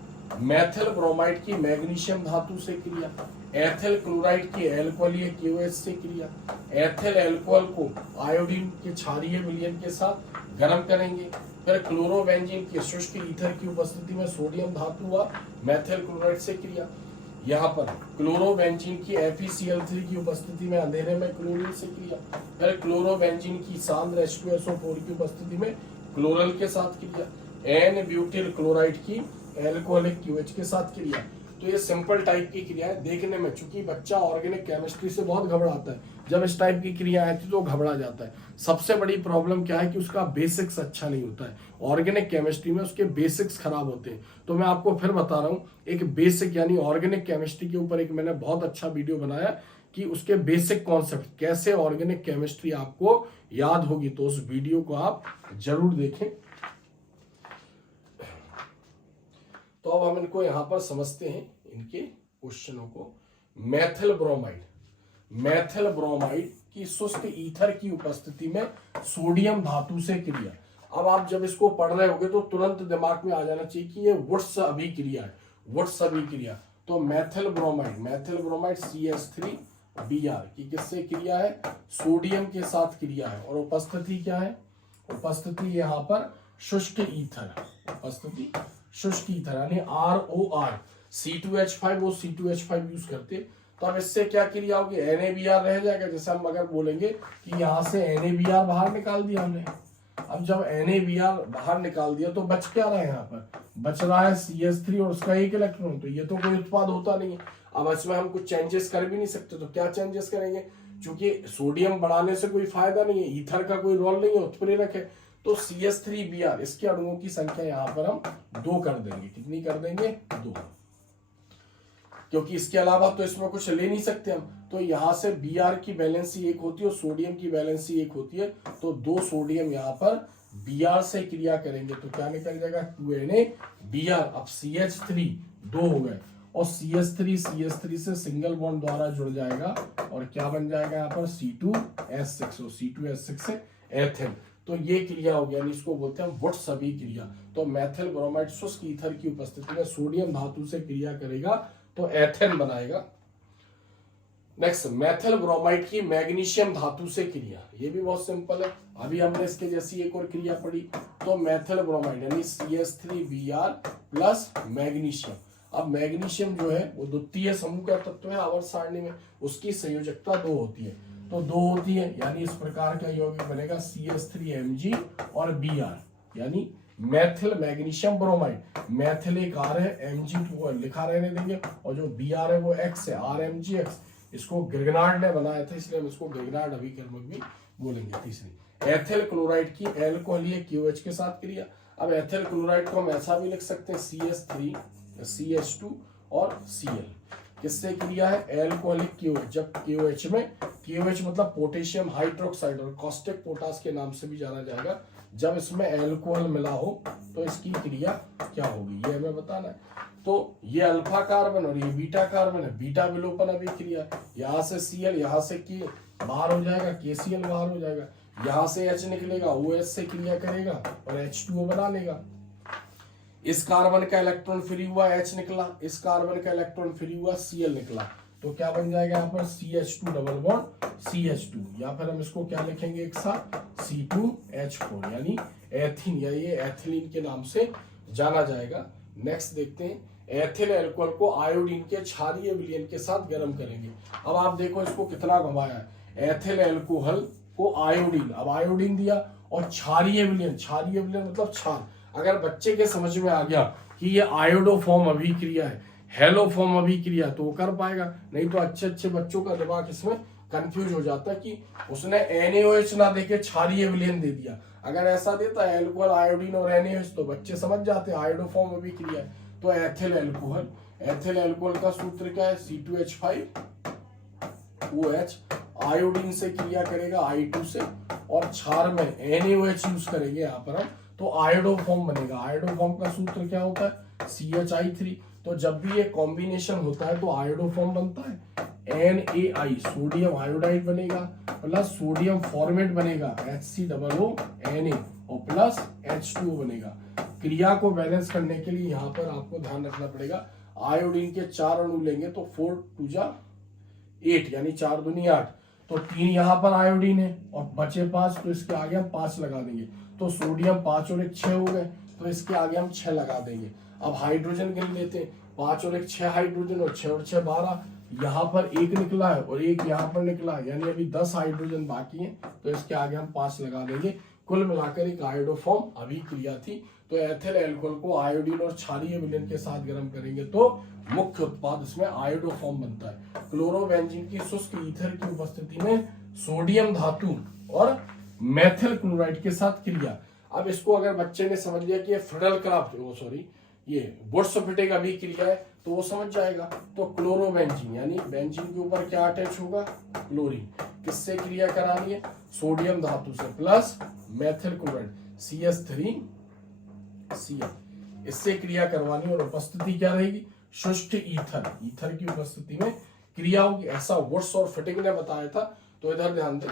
मेथिल ब्रोमाइड की मैग्नीशियम धातु से क्रिया, एथिल क्लोराइड की अल्कोहलीय KOH से क्रिया, एथिल अल्कोहल को आयोडीन के क्षारीय विलयन के साथ गर्म करेंगे, फिर क्लोरोबेंजीन की शुष्क ईथर की उपस्थिति में सोडियम धातु व मेथिल क्लोराइड से क्रिया, यहाँ पर क्लोरोबेंजीन की FeCl3 की उपस्थिति में अंधेरे में क्लोरीन से क्रिया, फिर क्लोरोबेंजीन की सांद्र H2SO4 की उपस्थिति में क्लोरल के साथ क्रिया, N ब्यूटिल क्लोराइड की एल्कोहलिक QH के साथ क्रिया। तो ये सिंपल टाइप की क्रिया है। देखने में चूंकि बच्चा ऑर्गेनिक केमिस्ट्री से बहुत घबराता है, जब इस टाइप की क्रिया आती है तो घबरा जाता है। सबसे बड़ी प्रॉब्लम क्या है कि उसका बेसिक्स अच्छा नहीं होता है। ऑर्गेनिक केमिस्ट्री में उसके बेसिक्स खराब होते हैं। तो मैं आपको फिर बता रहा हूँ, एक बेसिक यानी ऑर्गेनिक केमिस्ट्री के ऊपर एक मैंने बहुत अच्छा वीडियो बनाया कि उसके बेसिक कॉन्सेप्ट कैसे ऑर्गेनिक केमिस्ट्री आपको याद होगी, तो उस वीडियो को आप जरूर देखें। तो अब हम इनको यहां पर समझते हैं, इनके क्वेश्चनों को। मेथिल ब्रोमाइड की शुष्क ईथर की उपस्थिति में सोडियम धातु से क्रिया। अब आप जब इसको पढ़ रहे होगे तो तुरंत दिमाग में आ जाना चाहिए कि ये वुड्स अभिक्रिया है, वुड्स अभिक्रिया। तो मेथिल ब्रोमाइड CH3Br की किससे क्रिया है? सोडियम के साथ क्रिया है। और उपस्थिति क्या है? उपस्थिति यहाँ पर शुष्क ईथर, उपस्थिति शुष्क ईथर यानी ROR, C2H5 वो C2H5 यूज करते। तो अब इससे क्या क्रिया होगी? NaBr रह जाएगा। जैसे हम अगर बोलेंगे कि यहाँ से NaBr बाहर निकाल दिया हमने, अब जब NaBr बाहर निकाल दिया तो बच क्या रहा है? यहाँ पर बच रहा है CH3 और उसका एक इलेक्ट्रॉन। तो ये तो कोई उत्पाद होता नहीं है। अब इसमें हम कुछ चेंजेस कर भी नहीं सकते। तो क्या चेंजेस करेंगे? क्योंकि सोडियम बढ़ाने से कोई फायदा नहीं है, ईथर का कोई रोल नहीं है, उत्प्रेरक है। तो CH3Br इसके अणुओं की संख्या यहाँ पर हम 2 कर देंगे। कितनी कर देंगे? 2, क्योंकि इसके अलावा तो इसमें कुछ ले नहीं सकते हम। तो यहाँ से Br की वैलेंसी 1 होती है और सोडियम की वैलेंसी 1 होती है। तो 2 सोडियम यहाँ पर Br से क्रिया करेंगे तो क्या निकल जाएगा? 2NaBr। अब CH3 2 हो गए और CH3 से सिंगल बॉन्ड द्वारा जुड़ जाएगा और क्या बन जाएगा यहाँ पर? C2S6 और C2S6 से एथिल। तो ये क्रिया हो गया, इसको बोलते हैं वुड्स अभिक्रिया। तो मेथिल ब्रोमाइड शुष्क ईथर की उपस्थिति में सोडियम धातु से क्रिया करेगा तो एथेन बनाएगा। नेक्स्ट, मेथिल ब्रोमाइड की मैग्नीशियम धातु से क्रिया। ये भी बहुत सिंपल है, अभी हमने इसके जैसी एक और क्रिया पढ़ी। तो मेथिल ब्रोमाइड यानी CH3Br प्लस मैग्नीशियम। अब मैग्नीशियम जो है वो द्वितीय समूह का तत्व है आवर्त सारणी में, उसकी संयोजकता 2 होती है। तो 2 होती है यानी इस प्रकार का यौगिक बनेगा CH3Mg और Br यानी मेथिल मैग्नीशियम ब्रोमाइड। मेथिल एक R है, Mg लिखा रहने देंगे और जो Br है वो X है, RMgX। इसको ग्रिगनार्ड ने बनाया था इसलिए हम इसको ग्रिगनार्ड अभिकर्मक भी बोलेंगे। तीसरी, एथिल क्लोराइड की अल्कोहलीय KOH के साथ क्रिया। अब एथिल क्लोराइड को हम ऐसा भी लिख सकते हैं CH3 CH2 और Cl। किससे क्रिया है? Alcoholic KOH। जब KOH में, KOH मतलब पोटेशियम हाइड्रोक्साइड और कॉस्टिक पोटास के नाम से भी जाना जाएगा। जब इसमें अल्कोहल मिला हो तो इसकी क्रिया क्या होगी ये हमें बताना है। तो ये अल्फा कार्बन और ये बीटा कार्बन है, बीटा विलोपन अभिक्रिया। यहाँ से Cl, यहाँ से K बाहर हो जाएगा, KCl बाहर हो जाएगा। यहाँ से H निकलेगा, OH से क्रिया करेगा और H2O बना लेगा। इस कार्बन का इलेक्ट्रॉन फ्री हुआ, H निकला, इस कार्बन का इलेक्ट्रॉन फ्री हुआ, Cl निकला। तो क्या बन जाएगा यहाँ पर? CH2 डबल बॉन्ड CH2, या फिर हम इसको क्या लिखेंगे एक साथ? C2H4 यानी एथिन, या ये एथिलीन के नाम से जाना जाएगा। नेक्स्ट देखते हैं, एथिल अल्कोहल को आयोडीन के क्षारीय विलयन के साथ गर्म करेंगे। अब आप देखो इसको कितना घुमाया है। एथिल अल्कोहल को आयोडीन, अब आयोडीन दिया और क्षारीय विलयन, क्षारीय विलयन मतलब क्षार। अगर बच्चे के समझ में आ गया कि ये आयोडोफॉर्म अभिक्रिया है, हेलोफॉर्म अभिक्रिया, तो वो कर पाएगा। नहीं तो अच्छे अच्छे बच्चों का दिमाग इसमें कंफ्यूज हो जाता है कि उसने NaOH ना देके क्षारीय विलयन दे दिया। अगर ऐसा देता है अल्कोहल, आयोडीन और NaOH तो बच्चे समझ जाते हैं आयोडोफॉर्म अभिक्रिया है। तो एथिल अल्कोहल, एथिल अल्कोहल का सूत्र क्या है? C2H5OH। आयोडीन से क्रिया करेगा I2 से और क्षार में NaOH यूज करेंगे यहाँ पर हम, तो आयोडोफॉर्म बनेगा। आयोडोफॉर्म का सूत्र क्या होता है? CH3। तो जब भी ये कॉम्बिनेशन होता है तो आयोडोफॉर्म बनता है। NaI सोडियम आयोडाइड बनेगा प्लस सोडियम फॉर्मेट बनेगा HCOO Na और प्लस H2O बनेगा। क्रिया को बैलेंस करने के लिए यहाँ पर आपको ध्यान रखना पड़ेगा, आयोडीन के 4 अणु लेंगे तो 4 2 जा 8 यानी 4 दूनी 8, तो 3 यहाँ पर आयोडीन है और बचे 5, तो इसके आगे हम 5 लगा देंगे, तो सोडियम 5 और 1 6 हो गए, तो इसके आगे हम 6 लगा देंगे। अब हाइड्रोजन गिन लेते हैं, 5 और 1 6 हाइड्रोजन, और 6 और 6 12, यहाँ पर 1 निकला है और 1 यहाँ पर निकला है, यानी अभी 10 हाइड्रोजन बाकी है, तो इसके आगे हम 5 लगा देंगे। कुल मिलाकर एक आयोडोफॉर्म अभिक्रिया थी। तो एथिल अल्कोहल को आयोडीन और क्षारीय विलयन के साथ गर्म करेंगे तो मुख्य उत्पाद इसमें आयोडोफॉर्म बनता है। क्लोरोबेंजीन की शुष्क ईथर की उपस्थिति में सोडियम धातु और मेथिल क्लोराइड के साथ क्रिया। अब इसको अगर बच्चे ने समझ लिया कि ये फ्रिडल ये वुड्स-फिटिंग अभिक्रिया है तो वो समझ जाएगा। तो क्लोरोबेंजीन यानी बेंजीन के ऊपर क्या अटैच होगा, क्लोरीन, किससे क्रिया करानी है, सोडियम धातु से प्लस मेथिल क्लोराइड CH3Cl, इससे क्रिया करवानी और उपस्थिति क्या रहेगी, शुष्क ईथर की उपस्थिति में क्रिया होगी। ऐसा वुड्स और फिटिंग ने बताया था। तो इधर ध्यान दें,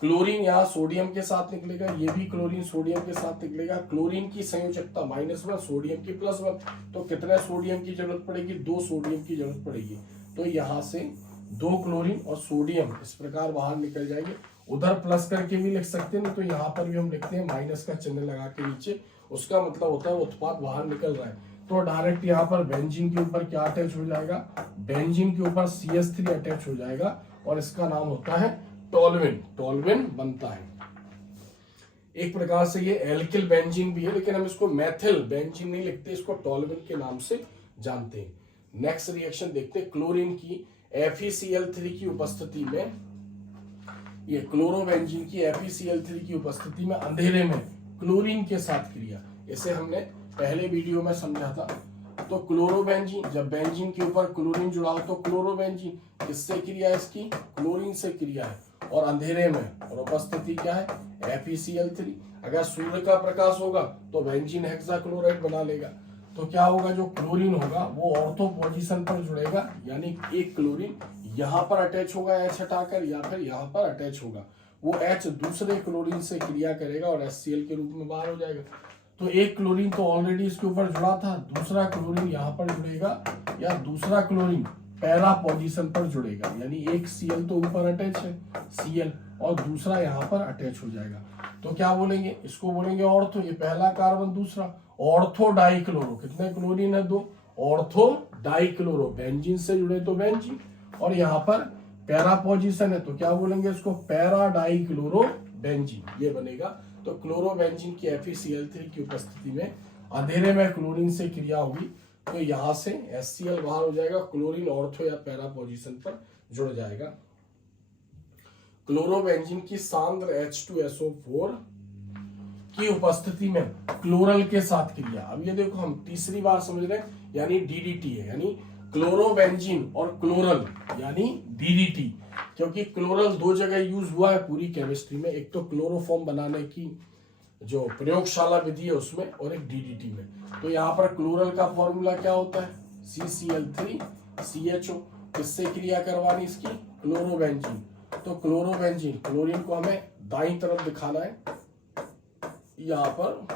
क्लोरीन यहाँ सोडियम के साथ निकलेगा, ये भी क्लोरीन सोडियम के साथ निकलेगा। क्लोरीन की संयोजकता -1, सोडियम की +1, तो कितने सोडियम की जरूरत पड़ेगी, 2 सोडियम की जरूरत पड़ेगी। तो यहाँ से 2 क्लोरीन और सोडियम इस प्रकार बाहर निकल जाएंगे। उधर प्लस करके भी लिख सकते हैं, तो यहाँ पर भी हम लिखते हैं माइनस का चिन्ह लगा के नीचे, उसका मतलब होता है उत्पाद बाहर निकल रहा है। तो डायरेक्ट यहाँ पर बेंजीन के ऊपर क्या अटैच हो जाएगा, बेंजीन के ऊपर CH3 अटैच हो जाएगा और इसका नाम होता है टोल्विन बनता है। एक प्रकार से ये एल्किल बेंजीन भी है, लेकिन हम इसको मेथिल बेंजीन नहीं लिखते, इसको टोल्विन के नाम से जानते हैं। नेक्स्ट रिएक्शन देखते हैं, क्लोरीन की FeCl3 की उपस्थिति में, ये क्लोरोबेंजीन की FeCl3 की उपस्थिति में अंधेरे में क्लोरीन के साथ क्रिया, इसे हमने पहले वीडियो में समझा था। तो क्लोरोबेंजीन, जब बेंजीन के ऊपर क्लोरीन जुड़ा हो तो क्लोरोबेंजीन किससे क्रिया है, इसकी क्लोरीन से क्रिया है और अंधेरे में, और उपस्थिति क्या है FeCl3। अगर सूर्य का प्रकाश होगा तो बेंजीन हेक्साक्लोराइड बना लेगा, तो क्या होगा, जो क्लोरीन होगा वो ऑर्थो पोजीशन पर जुड़ेगा, यानी एक क्लोरीन यहाँ पर अटैच होगा H हटाकर, या फिर यहाँ पर अटैच होगा, वो H दूसरे क्लोरीन से क्रिया करेगा और HCl के रूप में बाहर हो जाएगा। तो एक क्लोरीन तो ऑलरेडी इसके ऊपर जुड़ा था, दूसरा क्लोरीन यहाँ पर जुड़ेगा, या दूसरा क्लोरीन पैरा पोजीशन पर जुड़ेगा, यानी एक Cl तो ऊपर अटैच है Cl, और दूसरा यहाँ पर अटैच हो जाएगा। तो क्या बोलेंगे, इसको बोलेंगे ऑर्थो, ये पहला कार्बन, दूसरा ऑर्थो डाइक्लोरो, कितने क्लोरीन है, 2, ऑर्थो डाइक्लोरो, बेंजीन से जुड़े तो बेंजीन, और यहाँ पर पैरा पोजीशन है तो क्या बोलेंगे इसको, पैरा डाइक्लोरो बेंजीन, ये बनेगा। तो क्लोरोबेंजीन की FeCl3 की उपस्थिति में अंधेरे में क्लोरीन से क्रिया होगी, तो यहाँ से HCl बाहर हो जाएगा, क्लोरीन ऑर्थो या पैरा पोजीशन पर जुड़ जाएगा। क्लोरोबेंजीन की सांद्र H2SO4 की उपस्थिति में क्लोरल के साथ क्रिया। अब ये देखो हम तीसरी बार समझ रहे हैं, यानी DDT है, यानी क्लोरोबेंजीन और क्लोरल यानी DDT, क्योंकि क्लोरल 2 जगह यूज हुआ है पूरी केमिस्ट्री में, एक तो क्लोरोफॉर्म बनाने की जो प्रयोगशाला विधि है उसमें, और एक DDT में। तो यहाँ पर क्लोरल का फॉर्मूला क्या होता है, CCl3CHO, किससे क्रिया करवानी इसकी, क्लोरोबेंजीन। तो क्लोरोबेंजीन, क्लोरीन को हमें दाईं तरफ दिखाना है यहाँ पर,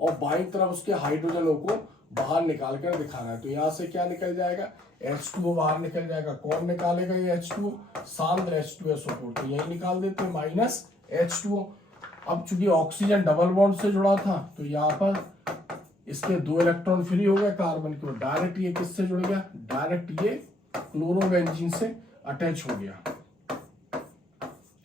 और बाईं तरफ उसके हाइड्रोजनों को बाहर निकाल कर दिखाना है। तो यहाँ से क्या निकल जाएगा, H2O बाहर निकल जाएगा। कौन निकालेगा ये H2O, सांद्र H2SO4, तो यही निकाल देते हैं -H2O। अब चूंकि ऑक्सीजन डबल बॉन्ड से जुड़ा था तो यहाँ पर इसके 2 इलेक्ट्रॉन फ्री हो गए कार्बन के, डायरेक्ट ये किससे जुड़ गया, डायरेक्ट ये क्लोरोबेंजीन से अटैच हो गया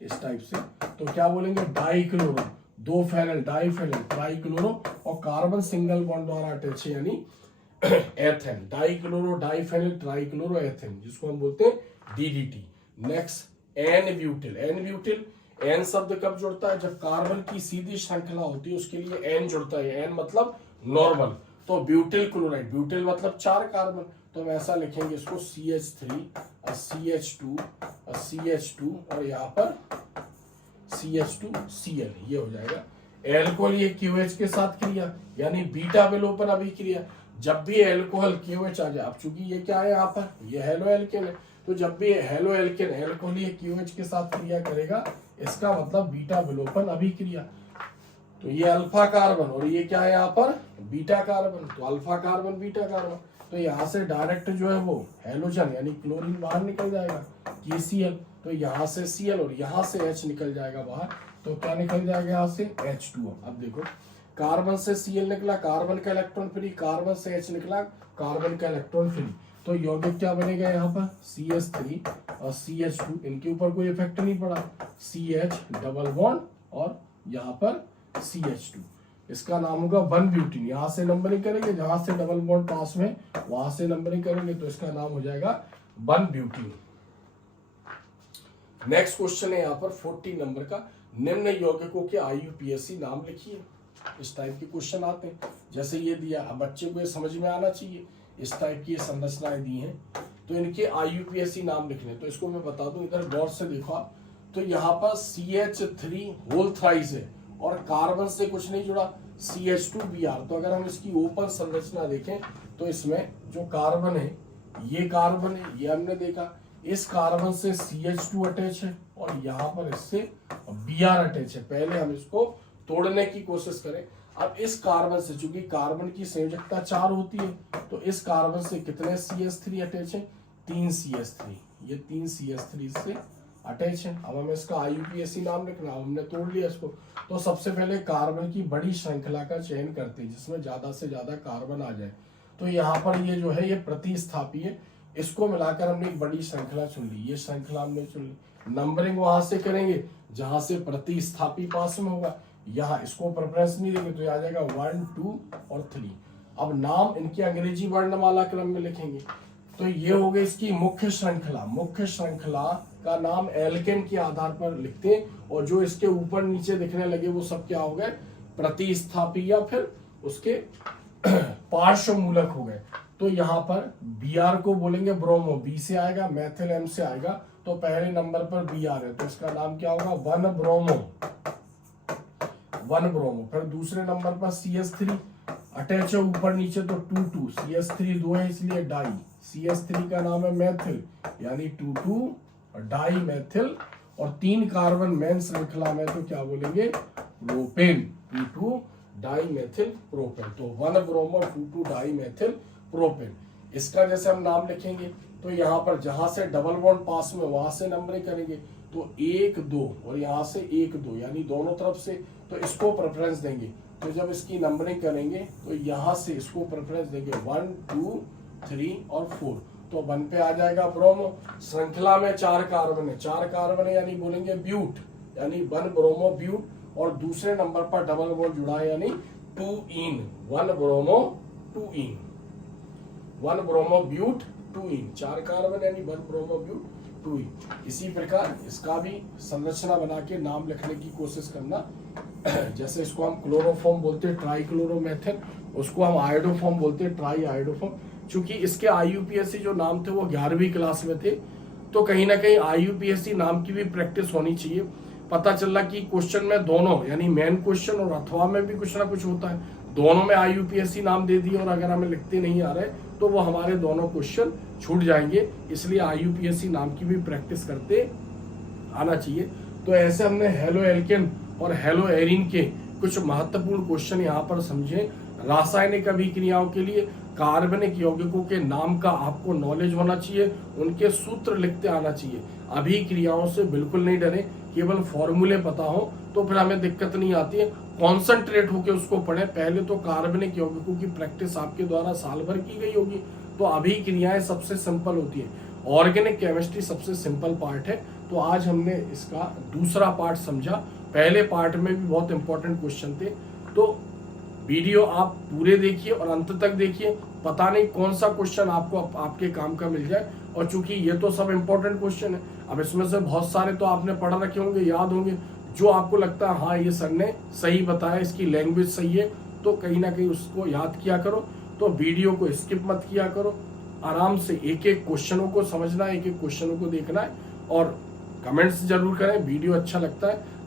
इस टाइप से। तो क्या बोलेंगे, डाइक्लोरो, 2 फेनल, डाइफेनल, ट्राइक्लोरो, और कार्बन सिंगल बॉन्ड द्वारा अटैच है, यानी ethane, dichloro diphenyl trichloro ethane, जिसको हम बोलते हैं DDT। Next n butyl, n शब्द कब जुड़ता है, जब कार्बन की सीधी श्रृंखला होती है उसके लिए एन जुड़ता है, एन मतलब नॉर्मल। तो ब्यूटिल क्लोराइड, ब्यूटिल मतलब 4 कार्बन, तो हम ऐसा लिखेंगे इसको CH3 CH2 और यहाँ पर CH2Cl, ये हो जाएगा। एल्कोहल, ये QH के साथ क्रिया, यानी बीटा विलोपन अभिक्रिया। जब भी एल्कोहल QH आ जाए, अब चूंकि ये क्या है यहाँ पर, ये हेलो एल्केन है, तो जब भी हेलो एल्केन एल्कोहल ये QH के साथ क्रिया करेगा, इसका मतलब बीटा विलोपन अभिक्रिया। तो ये अल्फा कार्बन और ये क्या है यहाँ पर बीटा कार्बन, तो अल्फा कार्बन बीटा कार्बन। तो यहाँ से डायरेक्ट जो है वो हैलोजन यानी क्लोरीन बाहर निकल जाएगा KCl, तो यहाँ से Cl और यहाँ से H निकल जाएगा बाहर, तो क्या निकल जाएगा यहाँ से H2O। अब देखो कार्बन से Cl निकला, कार्बन का इलेक्ट्रॉन फ्री, कार्बन से H निकला, कार्बन का इलेक्ट्रॉन फ्री, तो यौगिक क्या बनेगा यहाँ पर CH3 और CH2, इनके ऊपर कोई इफेक्ट नहीं पड़ा, CH डबल बॉन्ड और यहाँ पर CH2, इसका नाम होगा 1 ब्यूटीन। यहाँ से नंबरिंग करेंगे, जहां से डबल बॉन्ड पास में वहां से नंबरिंग करेंगे, तो इसका नाम हो जाएगा 1 ब्यूटीन। नेक्स्ट क्वेश्चन है यहाँ पर 40 नंबर का, निम्न यौगिकों के IUPAC नाम लिखिए। इस टाइप के क्वेश्चन आते हैं, जैसे ये दिया, अब बच्चे को ये समझ में आना चाहिए, इस टाइप की संरचनाएं दी हैं, तो इनके IUPAC नाम लिखने। तो इसको मैं बता दूं, इधर गौर से देखो आप, तो यहाँ पर CH3 होल थ्राइस है और कार्बन से कुछ नहीं जुड़ा, CH2Br। तो अगर हम इसकी ओपन संरचना देखें तो इसमें जो कार्बन है, ये कार्बन है, ये हमने देखा, इस कार्बन से CH2 अटैच है और यहाँ पर इससे Br अटैच है। पहले हम इसको तोड़ने की कोशिश करें। अब इस कार्बन से, चूंकि कार्बन की संयोजकता 4 होती है, तो इस कार्बन से कितने CH3 अटैच है, 3 CH3, ये 3 CH3 से अटैच है। अब हमें इसका IUPAC नाम लिखना, हमने तोड़ लिया इसको। तो सबसे पहले कार्बन की बड़ी श्रृंखला का चयन करते हैं जिसमें ज्यादा से ज्यादा कार्बन आ जाए। तो यहाँ पर ये जो है ये प्रतिस्थापी है, इसको मिलाकर हमने एक बड़ी श्रृंखला चुन ली, ये श्रृंखला हमने चुन ली। नंबरिंग वहां से करेंगे जहां से प्रतिस्थापी पास में होगा, यहाँ इसको प्रेफरेंस नहीं देंगे तो आ जाएगा 1, 2 और 3। अब नाम इनके अंग्रेजी वर्णमाला क्रम में लिखेंगे। तो ये हो गई इसकी मुख्य श्रृंखला। मुख्य श्रृंखला का नाम एल्केन के आधार पर लिखते हैं, और जो इसके ऊपर नीचे दिखने लगे वो सब क्या हो गए, प्रतिस्थापी या फिर उसके पार्श्व मूलक हो गए। तो यहाँ पर Br को बोलेंगे ब्रोमो, B से आएगा, मैथिल M से आएगा, तो पहले नंबर पर Br है, तो इसका नाम क्या होगा 1 ब्रोमो, 1 ब्रोमो। फिर दूसरे नंबर पर CH3 अटैच है ऊपर नीचे, तो 2, 2, CH3 2 है इसलिए डाई, CH3 का नाम है मैथिल यानी 2, 2 डाई मैथिल, और 3 कार्बन मेन श्रृंखला में तो क्या बोलेंगे प्रोपेन, 2, 2 डाई मैथिल प्रोपेन। तो 1 ब्रोमो 2, 2 डाई मैथिल प्रोपेन। इसका जैसे हम नाम लिखेंगे तो यहाँ पर जहां से डबल बॉन्ड पास में वहां से नंबरिंग करेंगे, तो 1, 2 और यहाँ से 1, 2 यानी दोनों तरफ से, तो इसको प्रेफरेंस देंगे। तो जब इसकी नंबरिंग करेंगे तो यहाँ से इसको प्रेफरेंस देंगे 1, 2, 3 और 4, तो 1 पे आ जाएगा ब्रोमो। श्रृंखला में 4 कार्बन है, 4 कार्बन है यानी बोलेंगे ब्यूट, यानी 1 ब्रोमो ब्यूट, और दूसरे नंबर पर डबल बॉन्ड जुड़ा है यानी 2 ene, 1 bromo 2 ene, 1 bromo but 2 ene, 4 carbon यानी 1 ब्रोमो ब्यूट 2 इन। इसी प्रकार इसका भी संरचना बना के नाम लिखने की कोशिश करना। जैसे इसको हम क्लोरोफॉर्म बोलते हैं, ट्राई क्लोरोमेथेन, उसको हम आयोडोफॉर्म बोलते हैं, ट्राई आयोडोफॉर्म। चूंकि इसके IUPAC जो नाम थे वो 11वीं क्लास में थे, तो कहीं ना कहीं IUPAC नाम की भी प्रैक्टिस होनी चाहिए। पता चला कि क्वेश्चन में दोनों यानी मेन क्वेश्चन और अथवा में भी कुछ ना कुछ होता है, दोनों में IUPAC नाम दे दिए और अगर हमें लिखते नहीं आ रहे तो वो हमारे दोनों क्वेश्चन छूट जाएंगे। इसलिए IUPAC नाम की भी प्रैक्टिस करते आना चाहिए। तो ऐसे हमने हेलो एल्केन और हेलो एरिन के कुछ महत्वपूर्ण क्वेश्चन यहाँ पर समझे। रासायनिक अभिक्रियाओं के लिए कार्बनिक यौगिकों के नाम का आपको नॉलेज होना चाहिए, उनके सूत्र लिखते आना चाहिए। अभिक्रियाओं से बिल्कुल नहीं डरे, केवल फॉर्मूले पता हो तो फिर हमें दिक्कत नहीं आती है। कॉन्सेंट्रेट होकर उसको पढ़े। पहले तो कार्बनिक यौगिकों की प्रैक्टिस आपके द्वारा साल भर की गई होगी, तो अभिक्रियाएं सबसे सिंपल होती है, ऑर्गेनिक केमिस्ट्री सबसे सिंपल पार्ट है। तो आज हमने इसका दूसरा पार्ट समझा। पहले पार्ट में भी बहुत इंपॉर्टेंट क्वेश्चन थे, तो वीडियो आप पूरे देखिए और अंत तक देखिए। पता नहीं कौन सा क्वेश्चन आपको आपके काम का मिल जाए। और चूंकि ये तो सब इंपॉर्टेंट क्वेश्चन है, अब इसमें से बहुत सारे तो आपने पढ़ रखे होंगे, याद होंगे। जो आपको लगता है हाँ ये सर ने सही बताया, इसकी लैंग्वेज सही है, तो कहीं ना कहीं उसको याद किया करो। तो वीडियो को स्किप मत किया करो, आराम से एक एक क्वेश्चनों को समझना है, एक एक क्वेश्चनों को देखना है, और कमेंट्स जरूर करें वीडियो अच्छा लगता है।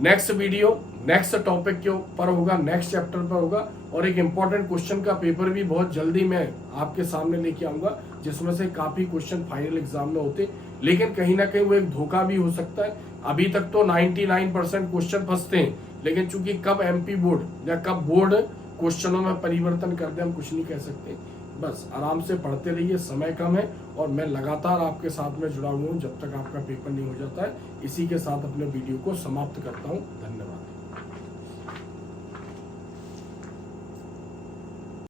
नेक्स्ट वीडियो नेक्स्ट टॉपिक के ऊपर होगा, नेक्स्ट चैप्टर पर होगा, और एक इंपॉर्टेंट क्वेश्चन का पेपर भी बहुत जल्दी मैं आपके सामने लेके आऊंगा, जिसमें से काफी क्वेश्चन फाइनल एग्जाम में होते, लेकिन कहीं ना कहीं वो एक धोखा भी हो सकता है। अभी तक तो 99% क्वेश्चन फंसते हैं, लेकिन चूंकि कब एमपी बोर्ड या कब बोर्ड क्वेश्चनों में परिवर्तन कर दे हम कुछ नहीं कह सकते। बस आराम से पढ़ते रहिए, समय कम है और मैं लगातार आपके साथ में जुड़ा हुआ हूँ जब तक आपका पेपर नहीं हो जाता है। इसी के साथ अपने वीडियो को समाप्त करता हूँ। धन्यवाद।